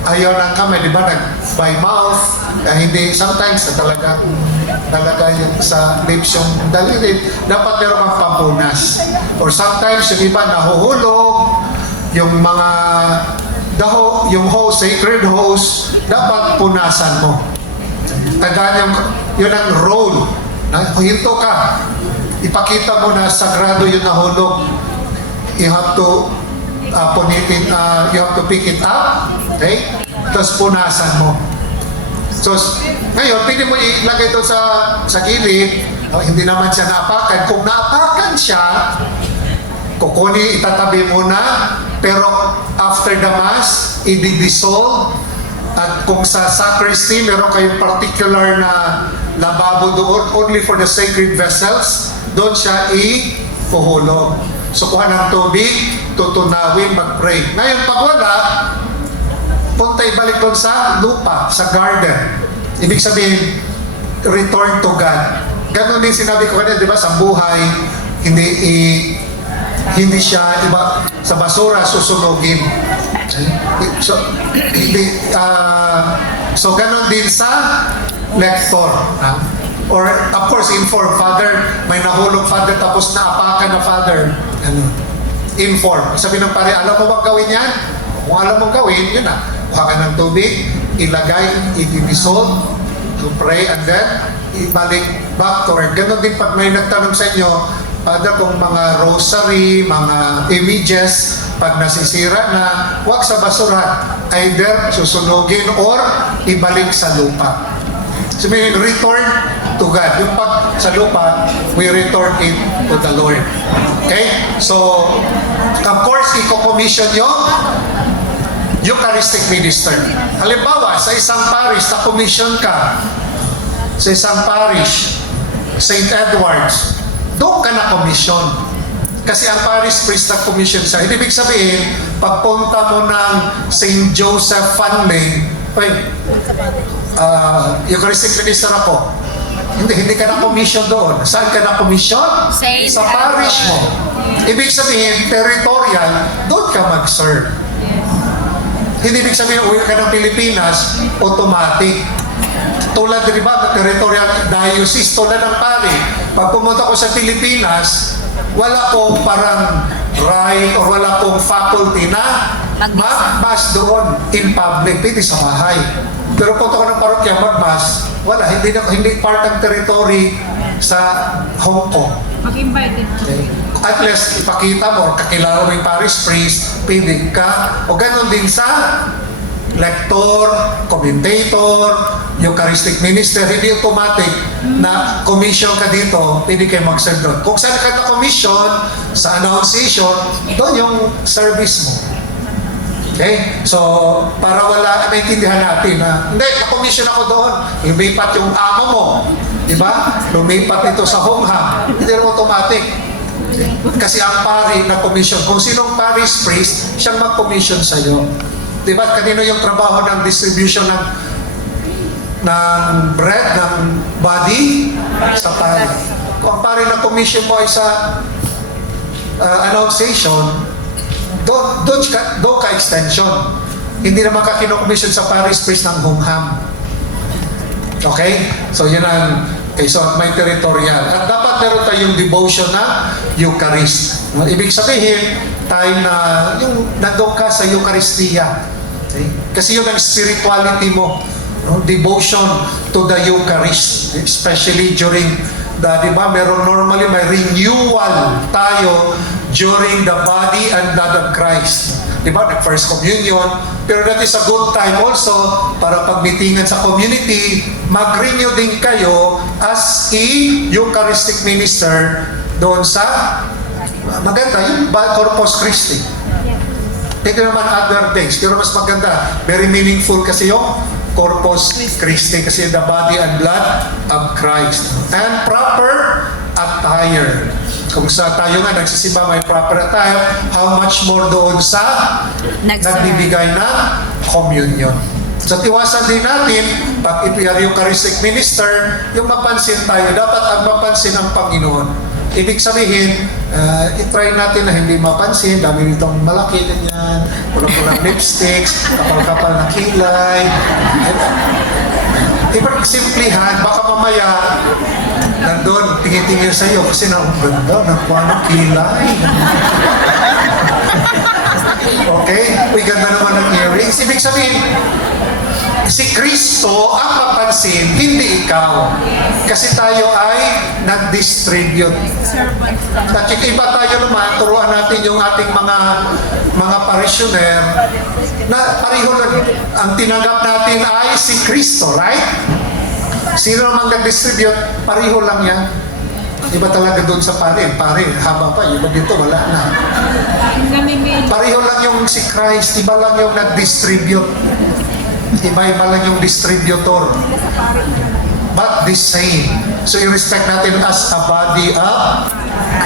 ayaw ng kamay, di ba, by mouth, hindi, sometimes talaga yung sa lips yung daliri, dapat meron kang pampunas. Or sometimes yung iba nahuhulog, yung mga yung hose, sacred hose, dapat punasan mo. Tandaan yun ang role. Hinto ka. Ipakita mo na sagrado yung nahulog. You have to punitin, you have to pick it up. Okay? Tapos punasan mo. So, ngayon, pwede mo ilagay ito sa gilid. Hindi naman siya naapakan. Kung naapakan siya, kukunin, itatabi muna. Pero after the Mass, i-dissolve. At kung sa sacristy, meron kayong particular na lababo doon, only for the sacred vessels, doon siya ipuhulog. So, kuha ng tubig, tutunawin, mag-pray. Ngayon, pag wala, punta ibalik doon sa lupa, sa garden. Ibig sabihin, return to God. Ganon din sinabi ko kanina, di ba, sa buhay, hindi siya iba sa basura susunugin. So so ganon din sa lector. Or of course inform, Father, may nahulog, Father, tapos naapakan na, Father. Inform. Sabi ng pare, alam mo bang gawin yan? Kung alam mong gawin, yun na. Kuha ka ng tubig, ilagay, i-dissolve, to pray, and then ibalik back to earth. Ganon din pag may nagtanong sa inyo, Father, kung mga rosary, mga images, pag nasisira na, huwag sa basura. Either susunugin or ibalik sa lupa. So meaning, return to God. Yung pag sa lupa, we return it to the Lord. Okay? So, of course, i-commission nyo Eucharistic minister. Halimbawa, sa isang parish, na-commission ka. Sa isang parish, St. Edward's, doon ka na-commission. Kasi ang parish priest na-commission sa. Ibig sabihin, pagpunta mo ng St. Joseph Funley, Eucharistic minister ako. Hindi ka na-commission doon. Saan ka na-commission? Sa parish mo. Ibig sabihin, territorial, doon ka mag-serve. Hindi ibig sabihin, uwi ka ng Pilipinas, automatic. Tulad, di ba, territorial diocese, tulad ng pari. Pag pumunta ko sa Pilipinas, wala kong parang right or wala kong faculty na mag-mass doon in public, pwede sa bahay. Pero punta ko ng parokya, mag-mass, wala, hindi part ng territory sa Hong Kong. Mag-invited. Okay. At least, ipakita mo, kakilala mo yung parish priest, pwede ka. O ganun din sa lector, commentator, Eucharistic minister, hindi automatic na commission ka dito, pwede kayo mag-serve doon. Kung saan ka na-commission, sa annunciation, doon yung service mo. Okay? So, para wala, maintindihan natin na, hindi, na-commission ako doon. Lumipat yung amo mo. Diba? Lumipat ito sa Hongham. Hindi naman automatic. Okay? Kasi ang pari na-commission, kung sinong parish priest, siyang mag-commission sa'yo. Diba? Kanino yung trabaho ng distribution ng bread, ng body? Sa pari. Kung ang pari na-commission mo ay sa annunciation, doon ka extension. Hindi naman ka kino-commission sa parish priest ng Hongham. Okay? So, yun ang, okay, so may territorial. At dapat meron tayong devotion na Eucharist. Ibig sabihin, time na, yung nandun ka sa Eucharistia. Okay? Kasi yun ang spirituality mo. No? Devotion to the Eucharist. Especially during di ba, normally may renewal tayo during the body and blood of Christ. Di ba, first communion. Pero that is a good time also para pagmitingan sa community, mag-renew din kayo as a Eucharistic minister doon sa maganda, yung Corpus Christi. Ito naman other things, pero mas maganda. Very meaningful kasi yung Corpus Christi, kasi the body and blood of Christ. And proper attire. Kung sa tayo nga nagsisimba may proper attire, how much more doon sa nagbibigay ng communion. So tiwasan din natin, pag we are Eucharistic minister, yung mapansin tayo, dapat ang mapansin ng Panginoon. Ibig sabihin, itry natin na hindi mapansin, dami nitong malaki ganyan, pulang-pulang lipsticks, kapal-kapal na kilay. Ibig simplihan, baka mamaya nandun, tingin-tingin sa iyo kasi na, ang ganda, nakuha ng kilay. Okay? Uy, ganda naman ng earrings. Ibig sabihin, si Kristo ang mapansin, hindi ikaw. Kasi tayo ay nag-distribute. At yung iba tayo naman, turuan natin yung ating mga parishioner na pareho lang. Ang tinanggap natin ay si Kristo, right? Sino naman nag-distribute, pareho lang yan. Iba talaga doon sa pare, haba pa, iba dito, wala na. Pareho lang yung si Christ, iba lang yung nag-distribute. Iba-iba lang yung distributor. But the same. So, i-respect natin as a body of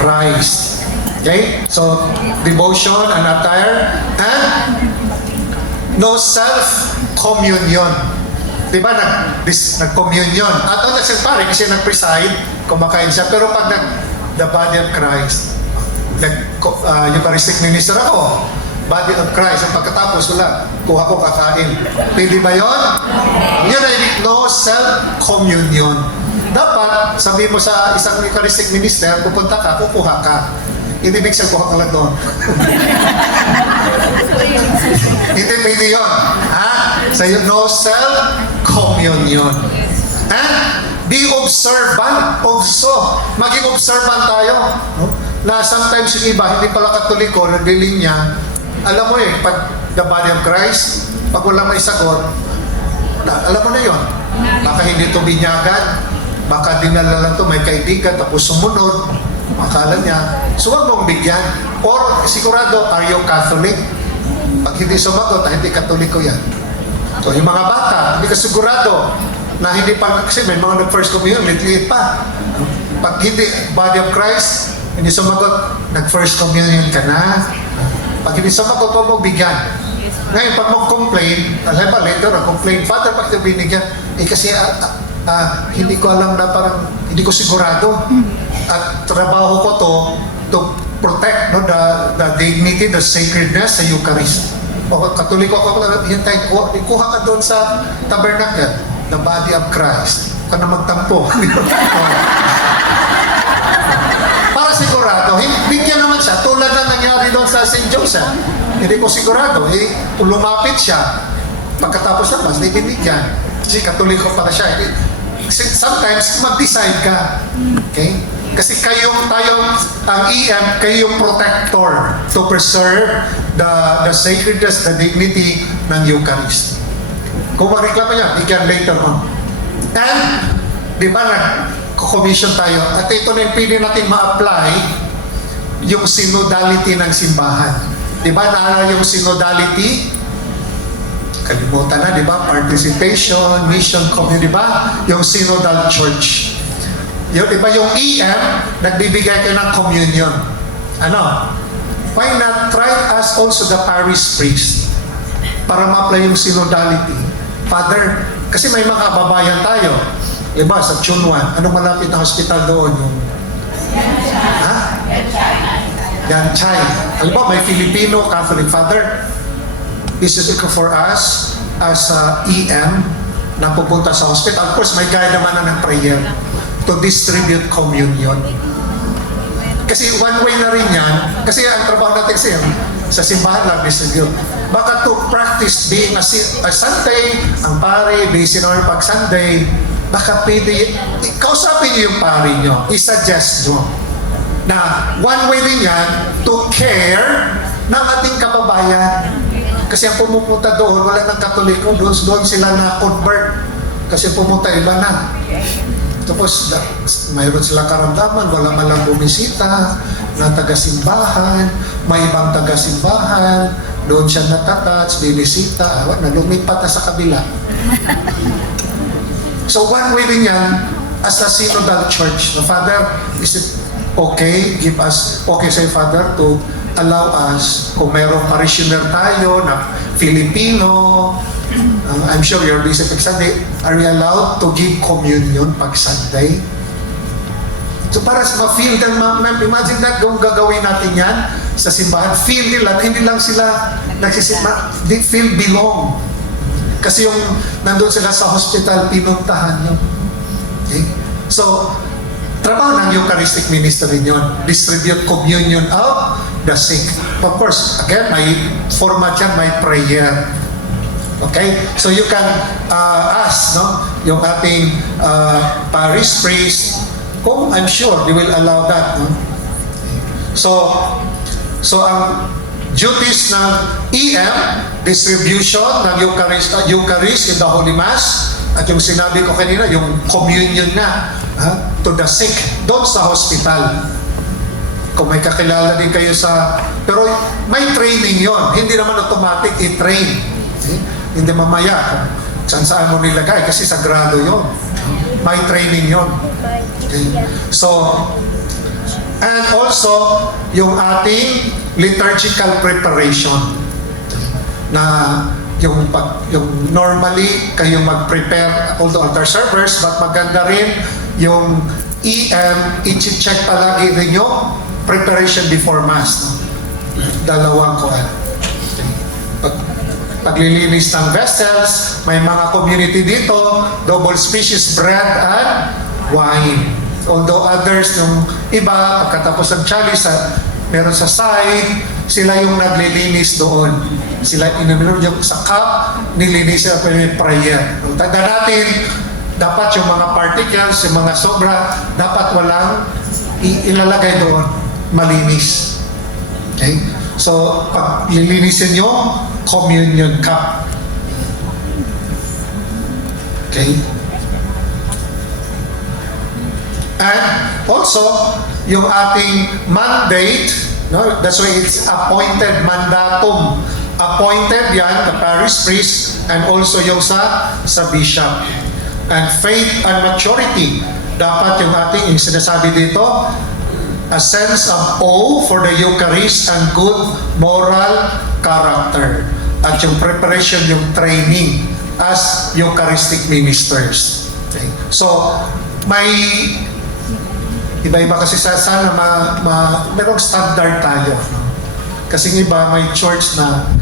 Christ. Okay? So, devotion and attire and no self-communion. Diba? Nag-communion. At ang nagsilpare kasi nag-preside, kumakain siya. Pero pag the body of Christ, Eucharistic minister ako, body of Christ. Ang pagkatapos, wala. Kuha ko kakain. Pwede ba yun? Yun ay no self-communion. Dapat, sabi mo sa isang Eucharistic minister, pupunta ka, kukuha ka. Hindi big sa buhok lang doon. Hindi pwede yun. Ha? So yun, no self-communion. And be observant also. Maging observant tayo. No? Na sometimes yung iba, hindi pala Katoliko, naglilinya. Alam mo pag the body of Christ, pag wala may sagot, alam mo na yun. Baka hindi ito binyagan, baka dinala lang ito, may kaibigan, tapos sumunod, akala niya, so wag mong bigyan. Or sigurado, are you Catholic? Pag hindi sumagot, hindi Katoliko yan. So yung mga bata, hindi ka sigurado na hindi pa, kasi may mga nag-first communion, liit pa. Pag hindi, body of Christ, hindi sumagot, nag-first communion ka na. Pag hindi sumagot, huwag mong bigyan. Ngayon, pag mag-complain, alam ba, later, complain, Father, bakit na binigyan? Kasi hindi ko alam na parang, hindi ko sigurado. At trabaho ko to protect the dignity, the sacredness sa Eucharist. O Katoliko ako, hintay, kuha ka doon sa tabernacle, the body of Christ. Huwag ka na magtampo. Para sigurado, bigyan naman siya, tulad na nangyari doon sa St. Joseph. Hindi ko sigurado, lumapit siya. Pagkatapos na, mas binigyan. Kasi Katoliko para siya. Sometimes, mag-decide ka. Okay? Kasi ang EM, kayo yung protector to preserve the sacredness, the dignity ng Eucharist. Kung magreklamo niya, bigyan later on. And, di ba, nag-commission tayo, at ito na yung pwede natin ma-apply yung synodality ng simbahan. Di ba, naalala yung synodality? Kalimutan na, di ba? Participation, mission, community, di ba? Yung synodal church. Yung, di ba, yung EM, nagbibigay ka ng communion. Ano? Why not try us also the parish priest para ma-apply yung synodality? Father, kasi may mga kababayan tayo. Diba, sa Chunwan, anong malapit na hospital doon? Yung, ha? Yanchay. Alam ba, may Filipino Catholic Father. This is for us as EM na pupunta sa hospital. Of course, may guide naman na ng prayer to distribute communion. Kasi one way na rin yan, kasi ang trabaho natin kasi sa simbahan lang distribute. Baka to practice being a Sunday, ang pare, busy naman pag Sunday, baka pwede, kausapin niyo yung pare niyo, i-suggest niyo na one way din yan to care ng ating kababayan. Kasi ang pumupunta doon, wala ng Katoliko, doon sila na-convert. Kasi pumunta iba na. Tapos, mayroon silang karamdaman, wala malang bumisita, na taga-simbahan, may ibang taga-simbahan, doon siya natatouch, binisita, na lumipat na sa kabila. So, one way din yan, as a synodal church, no, Father, is it okay, give us, okay say Father, to allow us, kung merong parishioner tayo na Filipino, I'm sure you're busy pag Sunday, are we allowed to give communion pag Sunday? So para sa ma-feel them, imagine that kung gagawin natin yan sa simbahan, feel nila, hindi lang sila they feel belong. Kasi yung nandun sila sa hospital, pinuntahan yun. Okay? So, trabaho ng Eucharistic ministry yun. Distribute communion of the sick. Of course, again, may format yan, may prayer. Okay? So you can ask, no? Yung ating parish priest, kung I'm sure they will allow that, no? So ang duties ng EM, distribution ng Eucharist in the Holy Mass, at yung sinabi ko kanina, yung communion na to the sick, doon sa hospital. Kung may kakilala din kayo pero may training yon, hindi naman automatic i-train. Hindi mamaya kung saan mo nilagay, kasi sagrado yon. May training yon. Okay. So, and also, yung ating liturgical preparation na yung normally kayo mag-prepare although altar servers, but maganda rin yung i-check palagi rin yung preparation before Mass. No? Dalawang kuwan. Paglilinis ng vessels, may mga community dito, double species bread and wine. Although others, yung iba, pagkatapos ng chalice, meron sa side, sila yung naglilinis doon. Sila inanong yung sa cup, nilinis sila yung prayer. Tanda natin, dapat yung mga particles, yung mga sobra, dapat walang ilalagay doon, malinis. Okay? So, pag lilinisin yung communion cup. Okay? And also, yung ating mandate, no? That's why it's appointed mandatum. Appointed yan, the parish priest, and also yung sa bishop. And faith and maturity. Dapat yung ating, yung sinasabi dito, a sense of awe for the Eucharist and good moral character. At yung preparation, yung training as Eucharistic ministers. Okay? So, may iba-iba kasi sana merong standard tayo. No? Kasi iba may church na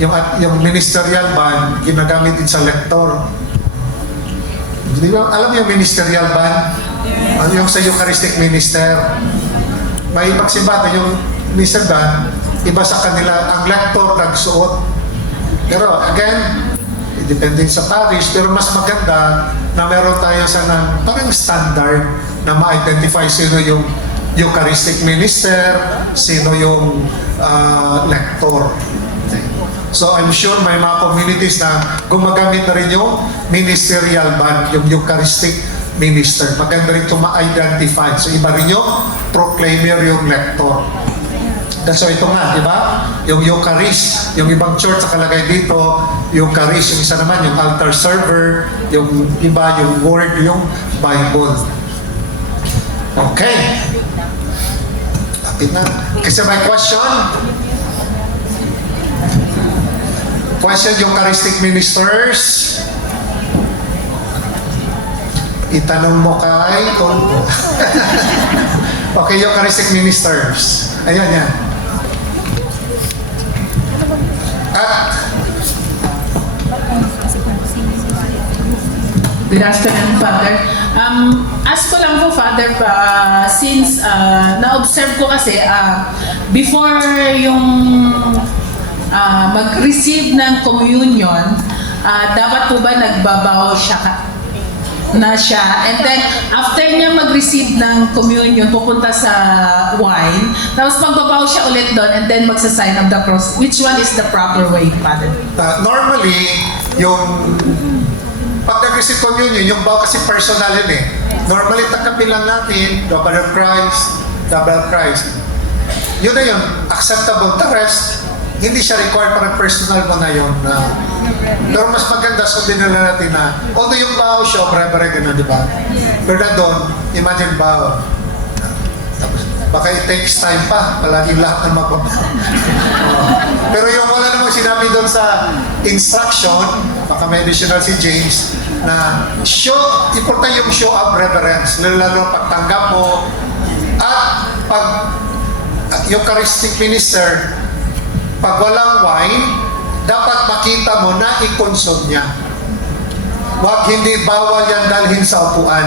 yung ministerial band ginagamit din sa lector. Di ba? Alam mo yung ministerial band? Yung sa Eucharistic minister. May magsimba yung minister band, iba sa kanila, ang lector nagsuot. Pero again, depending sa parish, pero mas maganda na meron tayo sana parang standard na ma-identify sino yung Eucharistic minister, sino yung lector. Okay. So I'm sure may mga communities na gumagamit na rin yung ministerial band, yung Eucharistic minister. Maganda rin ito ma-identify. So iba rin yung proclaimer, yung lector. So ito nga, di ba? Yung Eucharist, yung ibang church nakalagay dito, Eucharist, yung isa naman, yung altar server, yung iba, yung word, yung Bible. Okay. Lapit na. Kasi may question? Question, Eucharistic ministers? Itanong mo kay Tonto. Okay, Eucharistic ministers. Ayan, yan. Good afternoon, Father. Ask ko lang po, Father, since na-observe ko kasi before yung mag-receive ng communion, dapat po ba nagbabaw siya and then after niya mag-receive ng communion, pupunta sa wine, tapos magbabaw siya ulit doon and then magsa-sign of the cross. Which one is the proper way, Father? Normally, yung pag nag-receive communion, yung baw kasi personal yun eh. Normally, takapin lang natin, the blood of Christ, the blood of Christ. Yun na yun, acceptable. The rest, hindi siya required, parang personal mo na yun. Pero mas maganda, sundin na natin na, although yung baho siya, bare-bare gano'n, di ba? Pero na doon, imagine baho. Tapos, baka it takes time pa, palagi lahat na magbabaho. Pero yung wala namang sinabi doon sa instruction, baka may additional si James, na important yung show of reverence, lalo pagtanggap mo, at pag Eucharistic minister, pag walang wine, dapat makita mo na i-consume niya. Huwag hindi bawal yan dalhin sa upuan.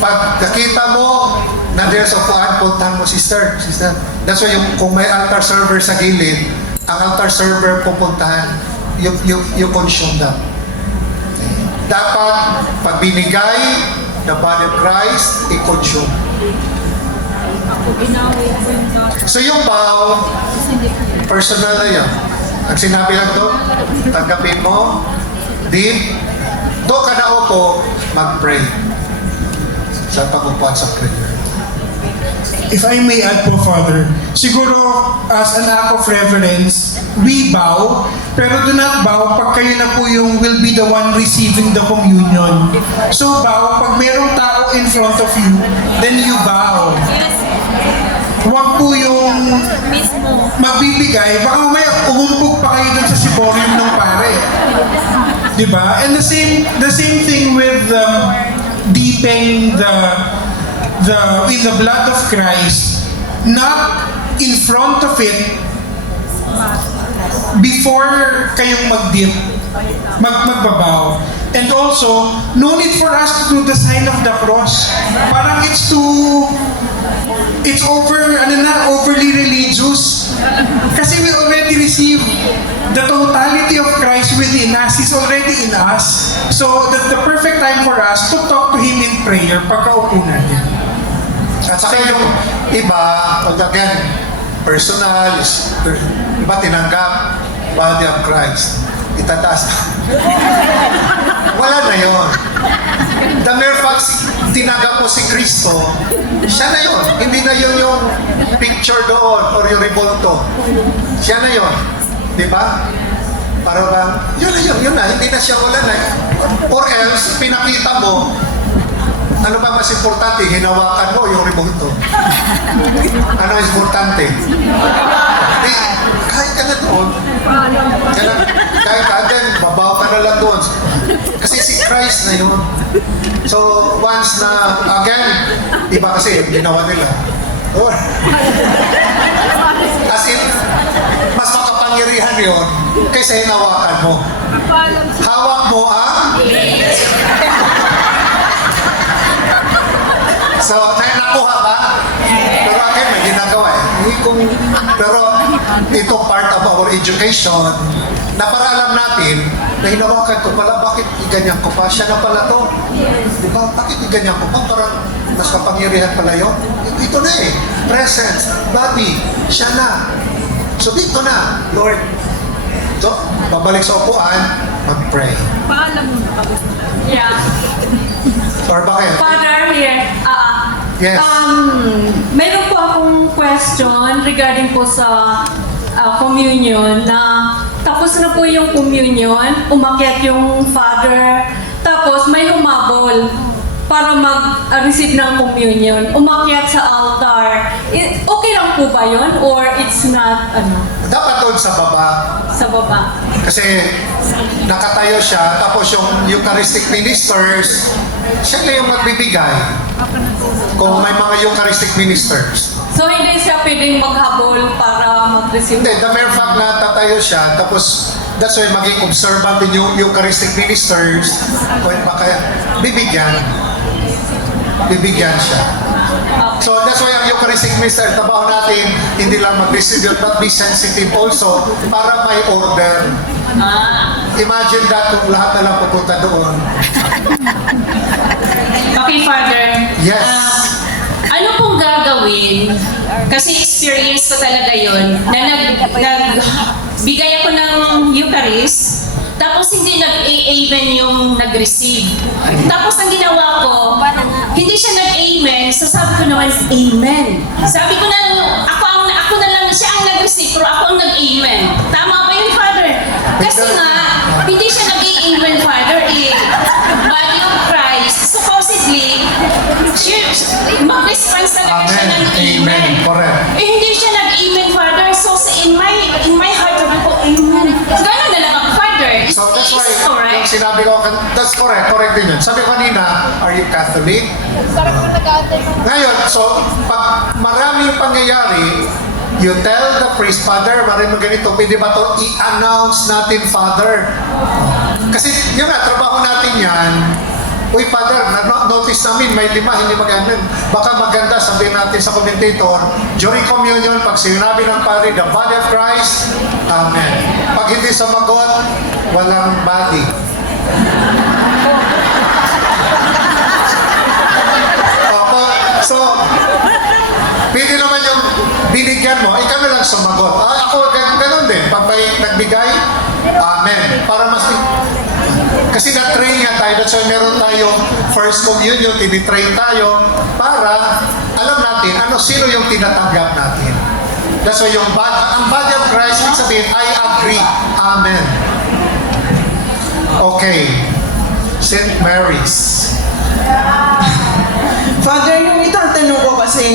Pag nakita mo na sa upuan, puntahan mo, sister. That's why kung may altar server sa gilid, ang altar server pupuntahan, you consume that. Dapat, pag binigay the body of Christ, i-consume. So yung bow, personal na yun. Ang sinabi lang doon, tanggapin mo, doon ka na upo, mag-pray. Sa pag-upuan sa prayer. If I may add po, Father, siguro as an act of reverence, we bow, pero do not bow pag kayo na po yung will be the one receiving the communion. So bow, pag mayroong tao in front of you, then you bow. Huwag po yung magbibigay, baka mamaya umumpog pa kayo dun sa siborium ng pare. Diba? And the same thing with dipping in the blood of Christ, not in front of it before kayong mag-dip, magbabaw. And also, no need for us to do the sign of the cross. Parang it's too it's overly religious. Kasi we already receive the totality of Christ within us. He's already in us. So that's the perfect time for us to talk to Him in prayer pagkaupo natin. At saka yung iba, again, personal, iba tinanggap, body of Christ. Itataas. Wala na yun. The mere fact, tinanggap mo si Kristo, siya na yun. Hindi na yun yung picture doon or yung rebulto. Siya na yun. Di ba? Para bang, yun na, hindi na siya wala na. Or else, pinakita mo, ano ba mas importante? Hinawakan mo yung rebulto. Ano mas importante? Di, kahit ka na doon. Kahit ka din, babaw ka na lang doon. Kasi si Christ na yun. So, once na, again, iba kasi yung ginawa nila. Oh. As in, mas makapangyarihan yun kaysa hinawakan mo. Hawak mo ang so, nakuha ba? Pero again, may ginagawa eh. Pero ito part of our education na para alam natin na hinawakan ko pala, bakit iganyan ko pa? Siya na pala to. Di ba? Bakit iganyan ko pa? Parang mas kapangyarihan pala yun. Ito na eh. Presence, body, siya na. So dito na, Lord. So, babalik sa upuan, mag-pray. Yeah. Or bakit? Father, here. Yes. Meron po akong question regarding po sa communion na tapos na po yung communion, umakyat yung father, tapos may humabol para mag-receive ng communion, umakyat sa altar. Okay lang po ba yun? Or it's not, Dapat doon sa baba. sa baba? Kasi nakatayo siya, tapos yung Eucharistic ministers, siya na yung magbibigay. Kung may mga Eucharistic ministers. So hindi siya pwedeng maghabol para mag-receive? Hindi, the mere fact na tatayo siya, tapos that's why maging observant din yung Eucharistic ministers, kung baka bibigyan siya. So that's why ang Eucharistic minister, trabaho natin, hindi lang mag-distribute, but be sensitive also para may order. Imagine that kung lahat na lang pupunta doon. Okay, Father. Yes. Ano pong gagawin? Kasi experience ko talaga yun, na nagbigay ako ng Eucharist, tapos hindi nag-amen yung nag-receive. Tapos ang ginawa ko, hindi siya nag-amen, so sabi ko naman, amen. Sabi ko na, ako na lang, siya ang nag-receive, pero ako ang nag-amen. Tama ba yun, Father? Kasi nga, hindi siya nag-amen, Father, body of Christ. Supposedly, mag-response talaga siya ng amen. Correct. Hindi siya nag-amen, Father. So, in my heart, sabi ko, amen. Gano'n na lang ako, Father. So that's why, Is correct. yung sinabi ko, that's correct din yun. Sabi ko kanina, are you Catholic? Ngayon, so, pag maraming pangyayari, you tell the priest, Father, maraming ganito, pwede ba ito i-announce natin, Father? Kasi yun nga, trabaho natin yan. Uy, Father, notice namin, may 5, hindi mag-amen. Baka maganda, sabihin natin sa commentator, during communion, pag sinabi ng Padre, the body of Christ, Amen. Pag hindi sumagot, walang body. Opo, so, pwede naman yung binigyan mo, ikaw na lang sumagot. Ako, ganun din. Pag may nagbigay, Amen. Para mas... Kasi na-train nga tayo, that's why meron tayong first communion, tinitrain tayo para alam natin sino yung tinatanggap natin. That's why ang body of Christ, ibig sabihin, I agree. Amen. Okay. St. Mary's. Father, yung itatanong ko kasi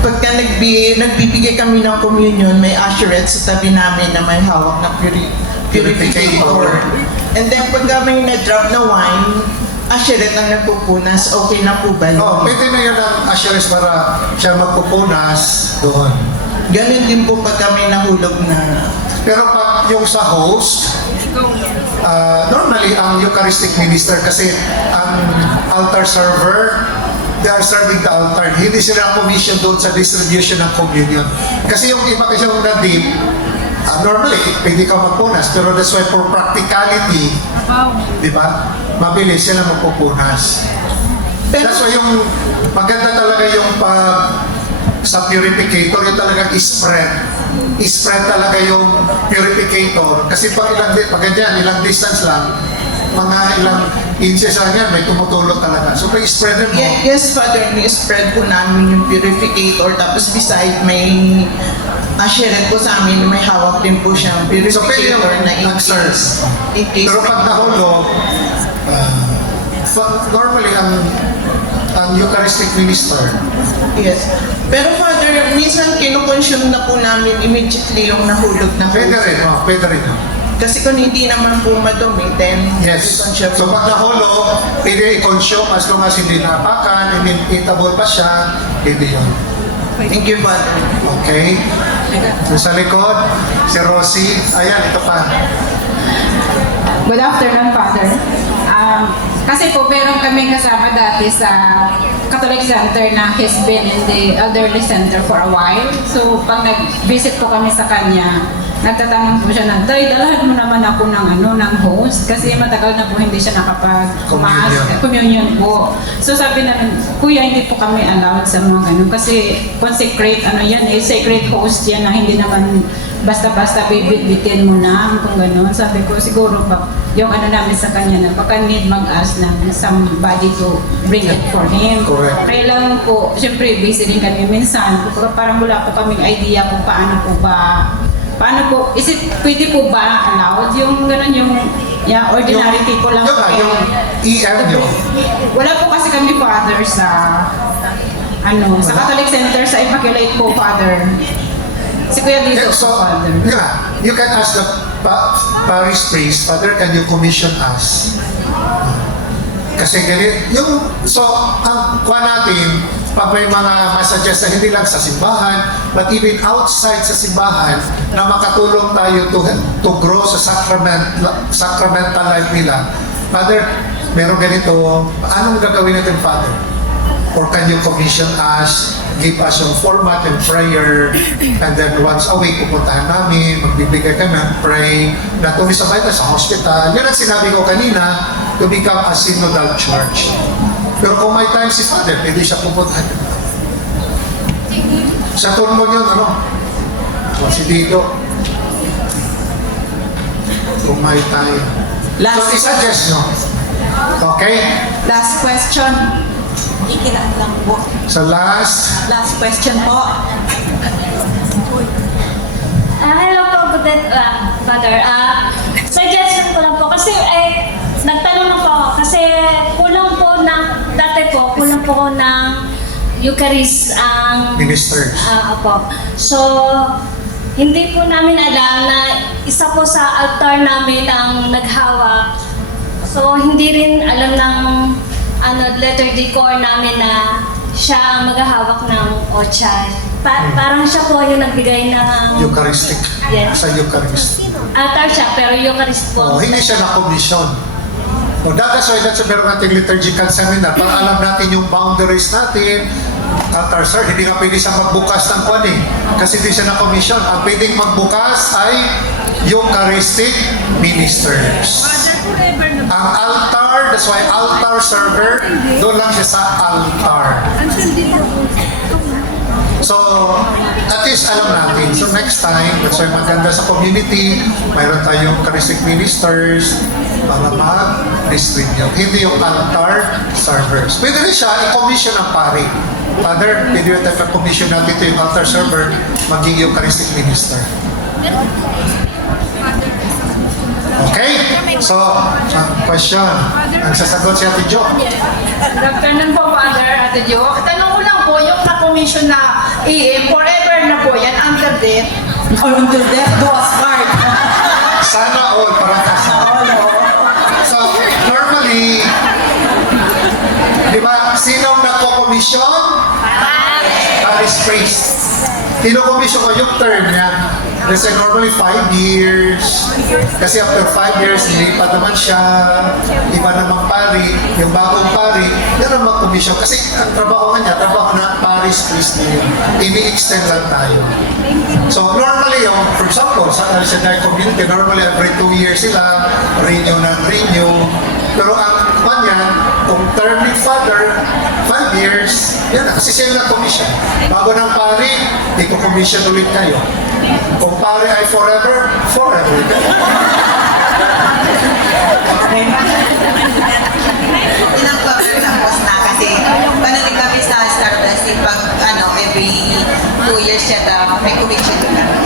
pagka nagbibigay kami ng communion, may usherette sa tabi namin na may hawak na purificator. And then pag kami na-drop na wine, usherette ang nagpupunas, okay na po ba yun? Pwede na yun ang usherette para siya magpupunas doon. Ganun din po pag kami nahulog na. Pero pag yung sa host, normally ang Eucharistic minister kasi ang altar server, they are serving the altar. Hindi sila commission doon sa distribution ng communion. Kasi yung iba kasi yung na-dip, normally, pwede ka magpunas. Pero that's why for practicality, di ba? Mabilis sila magpupunas. That's why yung maganda talaga yung sa purificator, yung talagang spread. I-spread talaga yung purificator. Kasi pag ilang distance lang, mga ilang inches lang yan, may tumutulog talaga. So, may spread mo. Yes, Father, ni-spread po namin yung purificator. Tapos beside may share po sa amin, may hawak din po siyang So, pwede yung purificator na nag-serve. in case. Pero pag nahulog, normally, ang Eucharistic minister, Yes. Pero Father, minsan kinukonsume na po namin immediately yung nahulog na pwede rin, pwede rin. Kasi kung hindi naman po madumi, then Yes. i-consume So pag nahulog, pwede i-consume as long as hindi napakan, eatable pa siya, pwede yun. Thank you, Father. Okay? So sa likod, si Rosie, ayan, ito pa. Good afternoon, Father. Kasi po, meron kaming kasama dati sa Catholic Center na he's been in the elderly center for a while. So, pag nag-visit po kami sa kanya, nagtatanong po siya na, Day, dalahan mo naman ako ng host kasi matagal na po hindi siya nakapag-mass, communion po. So, sabi namin, Kuya, hindi po kami allowed sa mga ganun kasi consecrate, sacred host yan na hindi naman basta-basta bibit-bitin mo na kung gano'n. Sabi ko, siguro ba, yung namin sa kanya na baka need mag-ask ng somebody to bring it for him. Correct. Kaya lang po, syempre busy din kami minsan. Parang wala po kaming idea kung paano po, pwede po ba allowed yung gano'n yung ordinary people lang po. Yung EM nyo. Wala po kasi kami Father sa sa Catholic Center sa Immaculate po, Father. Si Kuya dito po, So, Father. you can ask the parish priest, Father, can you commission us? Kasi ang kuha natin, pag may mga messages na hindi lang sa simbahan, but even outside sa simbahan, na makatulong tayo to grow sa sacramental life nila. Father, meron ganito, anong gagawin natin, Father? Or can you commission us, give us yung format and prayer, and then once a week pupuntahan namin, magbibigay kami ng pray, na tumisabay na sa hospital. Yun ang sinabi ko kanina, to become a synodal church. Pero kung may time si Father, pwede siya pupuntahan. Sa turno yun, si Dito. Kung may time. So, isuggest nyo. Okay? Last question. Ikinaan lang po. So, last question po. Hello po, Father. Suggestion ko lang po kasi nagtanong na po ako kasi kulang po ng Eucharist ang ministers. Opo. So, hindi po namin alam na isa po sa altar namin ang naghawak. So, hindi rin alam ng liturgy core namin na siya ang maghahawak ng ochan. Parang siya po yung nagbigay ng Eucharistic. Yes. Sa Eucharist. Altar siya, pero Eucharist po. Hindi siya na-commission. That's why meron nating liturgical seminar para alam natin yung boundaries natin. Altar, sir, hindi nga pwede siya magbukas ng kwan kasi hindi siya na-commission. Ang pwedeng magbukas ay Eucharistic ministers. Ang altar, that's why altar server, doon lang siya sa altar. So, at least alam natin. So next time, that's why maganda sa community, mayroon tayong Eucharistic ministers para mag-distribute. Hindi yung altar servers. Pwede rin siya i-commission ng pari. Father, pwede rin tayo commission natin ito yung altar server, maging Eucharistic minister. Okay? So, question. Ang sasagot si Ate Jo. Good afternoon po, Father, Ate Jo. Tanong ko lang po, yung na-commission na EM, forever na po yan, until death. Or until death do us part. Sana all, parang kasi. So, normally, di ba, sinong nagko-commission? Parish priest. Kino-commission ko yung term yan. Let's say normally 5 years. Kasi after 5 years, nilipat naman siya. Iba namang pari. Yung bagong pari, yan ang mag-commission. Kasi ang trabaho nga niya, trabaho na Paris Christi. Ini-extend lang tayo. So normally, for example, sa El Shaddai community, normally every 2 years sila, renew ng renew. Pero ang kanya, kung term ni Father, 5 years, yan na, kasi siya yung nag-commission. Bago ng pari, i-commission ulit kayo. Kung pari ay forever, forever. Ilang cover tapos na kasi paano din kami sa Star Blessing pag every 2 years yata may commission din kami.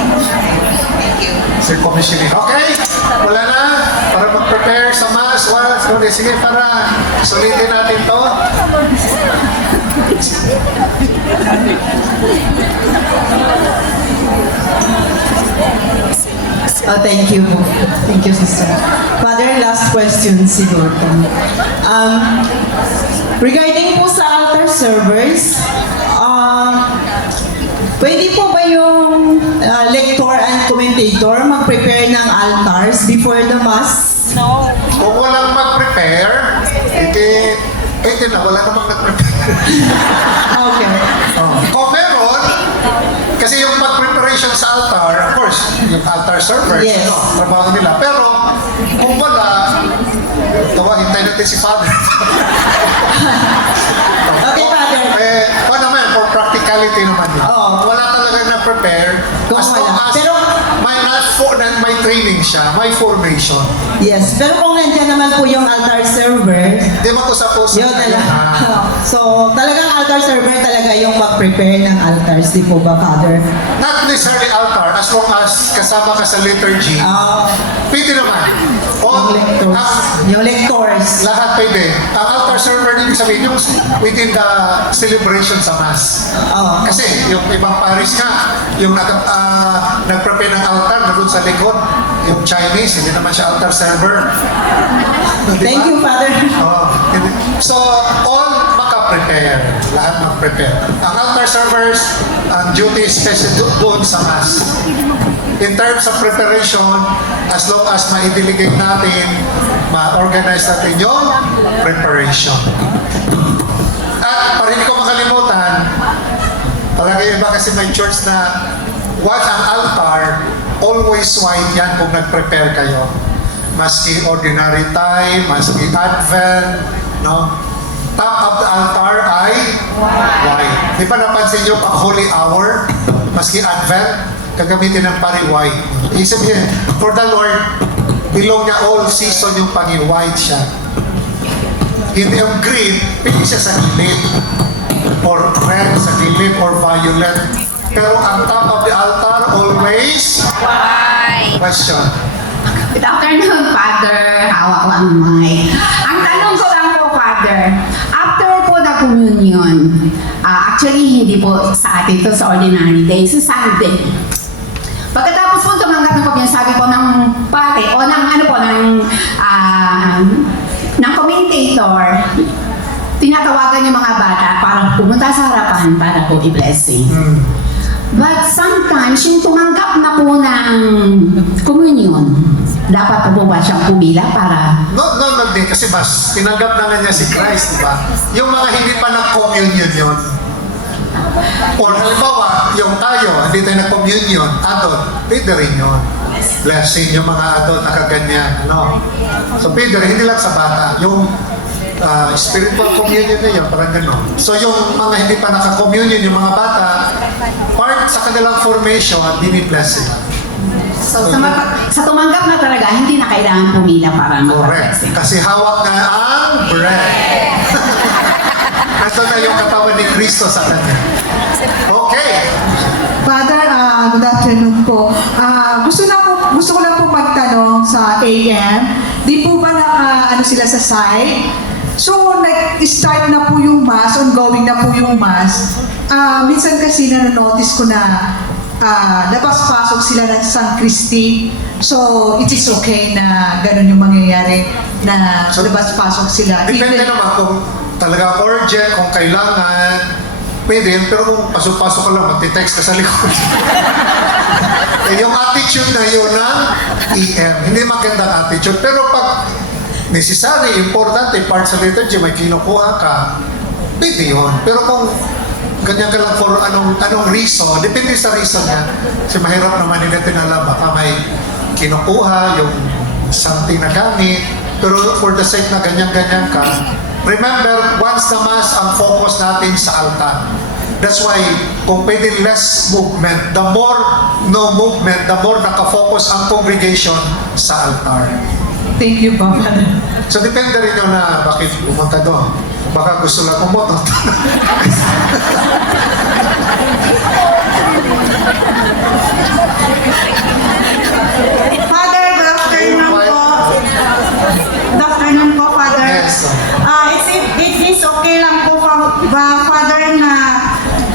Thank you. Sir commissioning. Okay, wala na. Para mag-prepare sa mass. Sige, para sulitin natin to. Oh, thank you. Thank you, sister. Father, last question siguro. Regarding po sa altar servers, pwede po ba yung lector and commentator mag-prepare ng altars before the mass? No. Kung walang mag-prepare, edi na, wala namang nag-prepare. Okay. Kung meron, kasi yung mag-preparation sa altar, of course, yung altar servers, Yes. trabaho nila. Pero, kung wala, hintay natin si Father. Okay, Father. Paano naman, for practicality naman yun. Wala talagang na-prepare. Kung As long wala. as Pero- may training siya, may formation. Yes, pero kung nandiyan naman po yung altar server, Di ba ko sa puso? yun na lang. So, talagang altar server talaga yung mag-prepare ng altars, di po ba, Father? Not necessarily altar, as long as kasama ka sa liturgy. Pwede naman. Yung lectors. Yung lectors. Lahat pwede. Ang altar server, ibig sabihin yung within the celebration sa Mass. Kasi yung ibang paris nga, yung nag-prepare ng altar na doon sa likod, yung Chinese, hindi naman siya altar server. Thank you, Father. So, all maka-prepare. Lahat mag-prepare. Ang altar servers, ang duty is doon sa Mass. In terms of preparation, as long as ma-delegate natin, ma-organize natin yung preparation. At para hindi ko makalimutan, palagay iba kasi may church na once ang altar, always white yan kung nag-prepare kayo. Maski ordinary time, maski Advent, no? Top of the altar ay white. Di ba napansin nyo pag holy hour, maski Advent, gagamitin ng pari white. Ibig sabihin, for the Lord, belong niya all season yung white siya. Hindi yung green, pili siya sa gilid. Or red sa gilid, or violet. Pero ang top of the altar, always Why? question. Good afternoon, Father. Hawak ko ang mic. Ang tanong ko lang po, Father, after po na communion, actually hindi po sa atin ito sa ordinary day, sa Sunday. Pagkatapos po tumanggap ng communion, sabi po ng pare o ng ng commentator, tinatawagan yung mga bata para pumunta sa harapan para po i-blessing. But sometimes, yung tumanggap na po ng communion, dapat po ba siyang pumila para... No, hindi. Kasi mas tinanggap na nga niya si Christ, di ba? Yung mga hindi pa nag-communion yun. Or halimbawa, yung tayo, hindi tayo nag-communion, adult, pwede rin yun. Blessing yung mga adult na kaganyan. No? So pwede rin, hindi lang sa bata. Yung spiritual communion na yun, parang gano'n. So yung mga hindi pa naka-communion, yung mga bata, part sa kanilang formation, dinibless sila. So, sa tumanggap na talaga, hindi na kailangan pumila para Correct. mag-blessing. Kasi hawak na ang bread. Ito na yung katawan ni Kristo sa kanya. Okay. Father, good afternoon po. Gusto ko lang po magtanong sa AM. Di po ba sila sa site? So, nag-start na po yung mass, ongoing na po yung mass. Minsan kasi nanonotice ko na labas-pasok sila ng San Cristi. So, it is okay na ganun yung mangyayari na labas-pasok sila. Depende naman kung talaga urgent, kung kailangan, pwede. Pero kung pasok-pasok ka lang, magti-text ka sa likod. Yung attitude na yun ng EM. Hindi magandang attitude. Pero pag necessary, importante, part sa liturgy, may kinukuha ka, pwede yun. Pero kung ganyan ka lang for anong reason, depende sa reason nga. Kasi mahirap naman hindi natin alam, baka may kinukuha, yung something na gamit. Pero for the sake na ganyan-ganyan ka, remember, once na mas ang focus natin sa altar. That's why, kung pwede less movement, the more no movement, the more nakafocus ang congregation sa altar. Thank you po, Father. So, depende rin yun na bakit pumunta doon. Baka gusto lang pumunta. Father, good afternoon po. Good afternoon po, Father. Yes. It is okay lang po, Father, na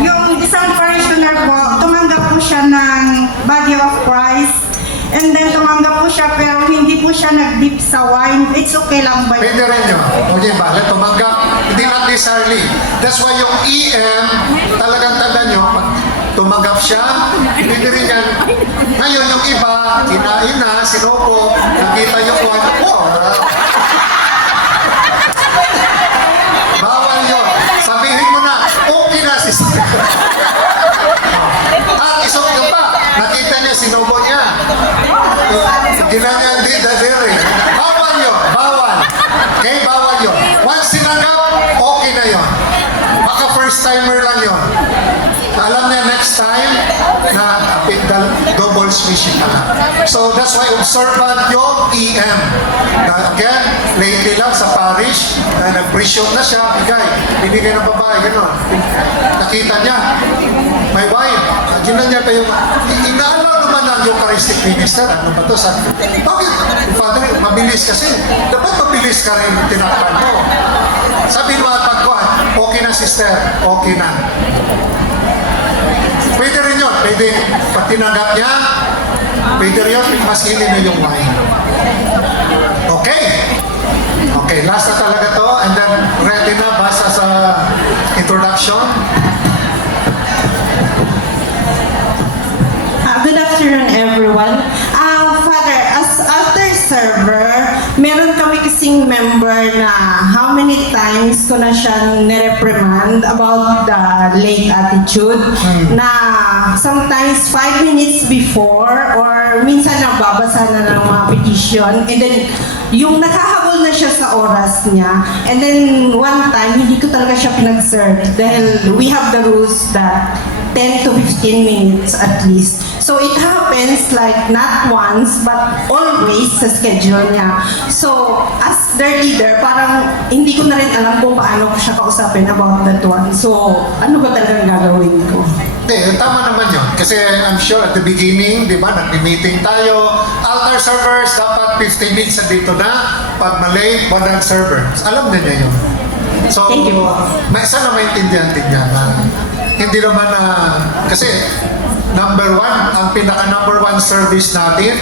yung isang parishioner po, tumanggap po siya ng body of Christ. And then tumanggap po siya pero hindi po siya nag-dip sa wine. It's okay lang ba yun? Pwede rin yun. Okay ba? Tumanggap. Hindi not necessarily. That's why yung EM, talagang tanda nyo, pag tumanggap siya, pwede rin yan. Ngayon yung iba, kinain na, sinuko, nakita yung wine. Wow! Bawal yun. Sabihin mo na, okay na si At isok ka pa, nakita niya, sinubo niya. Ginanya hindi dadiri. Bawal yun. Bawal. Okay, bawal yun. Once sinanggap, okay na yun. Baka first timer lang yun. Alam niya next time na double swishing ka na. So that's why observant yung EM. Na again, lately lang sa parish, nag-appreciate na siya, binigay ng babae, gano'n. Nakita niya, may wine. Ginanya pa yung, inaalaw naman ang Eucharistic minister. Ano ba ito? Bakit? Father, mabilis kasi. Dapat mabilis ka rin tinakpan mo. Sabi ng mga tagkuhan, okay na sister, okay na. Pwede rin yun. Pwede, pag tinanggap niya, pwede rin yun, mas hindi na yung wine. Okay? Okay, last na talaga to. And then, ready na, basta sa introduction. Good afternoon, everyone. Father, as altar server, meron kami kasing member na how many times ko na siyang nireprimand about the late attitude na sometimes 5 minutes before or minsan nagbabasa na ng mga petition and then yung nakahabol na siya sa oras niya and then one time hindi ko talaga siya pinag-serve dahil we have the rules that 10 to 15 minutes at least. So it happens like not once but always sa schedule niya. So as their leader, parang hindi ko na rin alam kung paano ko siya kausapin about that one. So ano ba talagang gagawin ko? Hindi, tama naman yun. Kasi I'm sure at the beginning, di ba, nag-meeting tayo. Altar servers, dapat 15 minutes na dito na. Pag malate, 100 servers. Alam na niya yun. So, may isa na maintindihan din niya na hindi naman na, kasi number one, ang pinaka-number one service natin,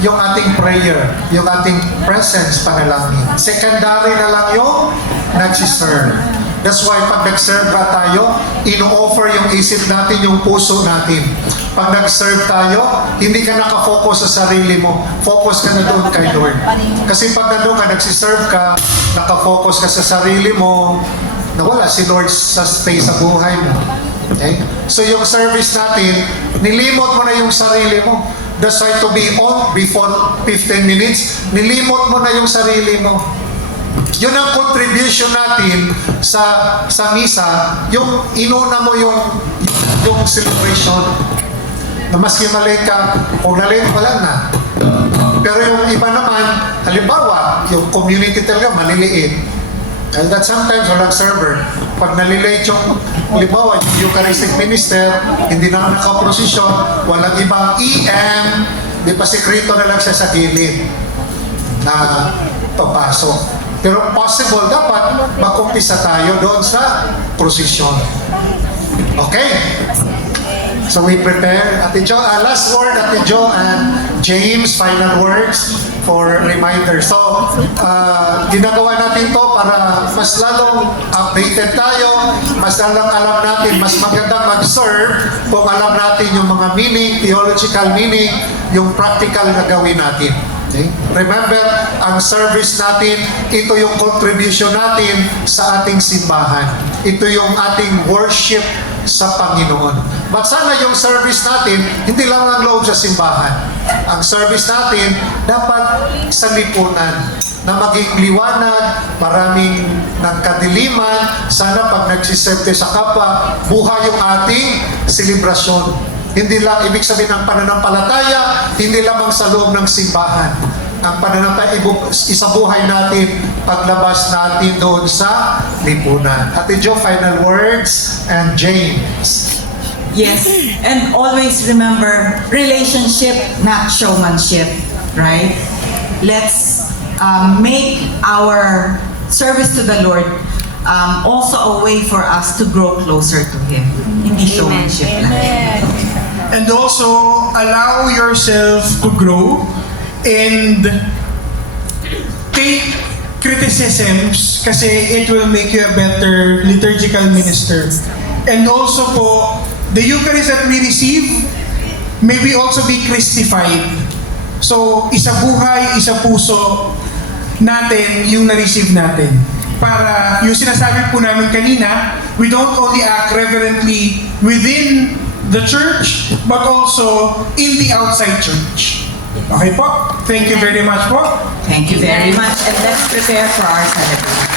yung ating prayer, yung ating presence, panalangin. Secondary na lang yung nagsiserve. That's why pag nag-serve ba tayo, ino-offer yung isip natin, yung puso natin. Pag nag-serve tayo, hindi ka nakafocus sa sarili mo. Focus ka na doon kay Lord. Kasi pag nandun ka, nagsiserve ka, nakafocus ka sa sarili mo, nawala si Lord sa space sa buhay mo. Okay? So yung service natin, nilimot mo na yung sarili mo. That's why to be on before 15 minutes, nilimot mo na yung sarili mo. Yun ang contribution natin sa misa, yung inuna mo yung celebration. Na maski malate ka, kung nalate pa lang na. Pero yung iba naman, halimbawa, yung community talaga maliliit. And that sometimes walang server. Pag nalilate yung, halimbawa, yung Eucharistic minister, hindi na nakaprosesyon, walang ibang EM, di pa sikrito na lang siya sa gilid na papasok. Pero possible, dapat mag-umpisa tayo doon sa prosesyon. Okay? So we prepare. Ate Jo, last word, Ate Jo, and James, final words for reminder. So, ginagawa natin to para mas lalong updated tayo, mas lalong alam natin, mas magandang mag-serve kung alam natin yung mga meaning, theological meaning, yung practical na gawin natin. Okay? Remember, ang service natin, ito yung contribution natin sa ating simbahan. Ito yung ating worship sa Panginoon. But sana yung service natin, hindi lang ang loob sa simbahan. Ang service natin, dapat sa lipunan na maging liwanag, maraming ng kadiliman. Sana pag nagsiserte sa kapwa, buhay yung ating selebrasyon. Hindi lang ibig sabihin ng pananampalataya, hindi lamang sa loob ng simbahan. Ang pananampalataya, isabuhay natin paglabas natin doon sa lipunan. Ate Jo, final words, and James. Yes, and always remember, relationship, not showmanship, right? Let's make our service to the Lord also a way for us to grow closer to Him. Hindi showmanship lang. And also, allow yourself to grow and take criticisms kasi it will make you a better liturgical minister. And also po, the Eucharist that we receive may we also be Christified. So, isa buhay, isa puso natin yung na-receive natin. Para yung sinasabi po namin kanina, we don't only act reverently within the church, but also in the outside church. Okay po? Thank you very much po. Thank you very much, and let's prepare for our celebration.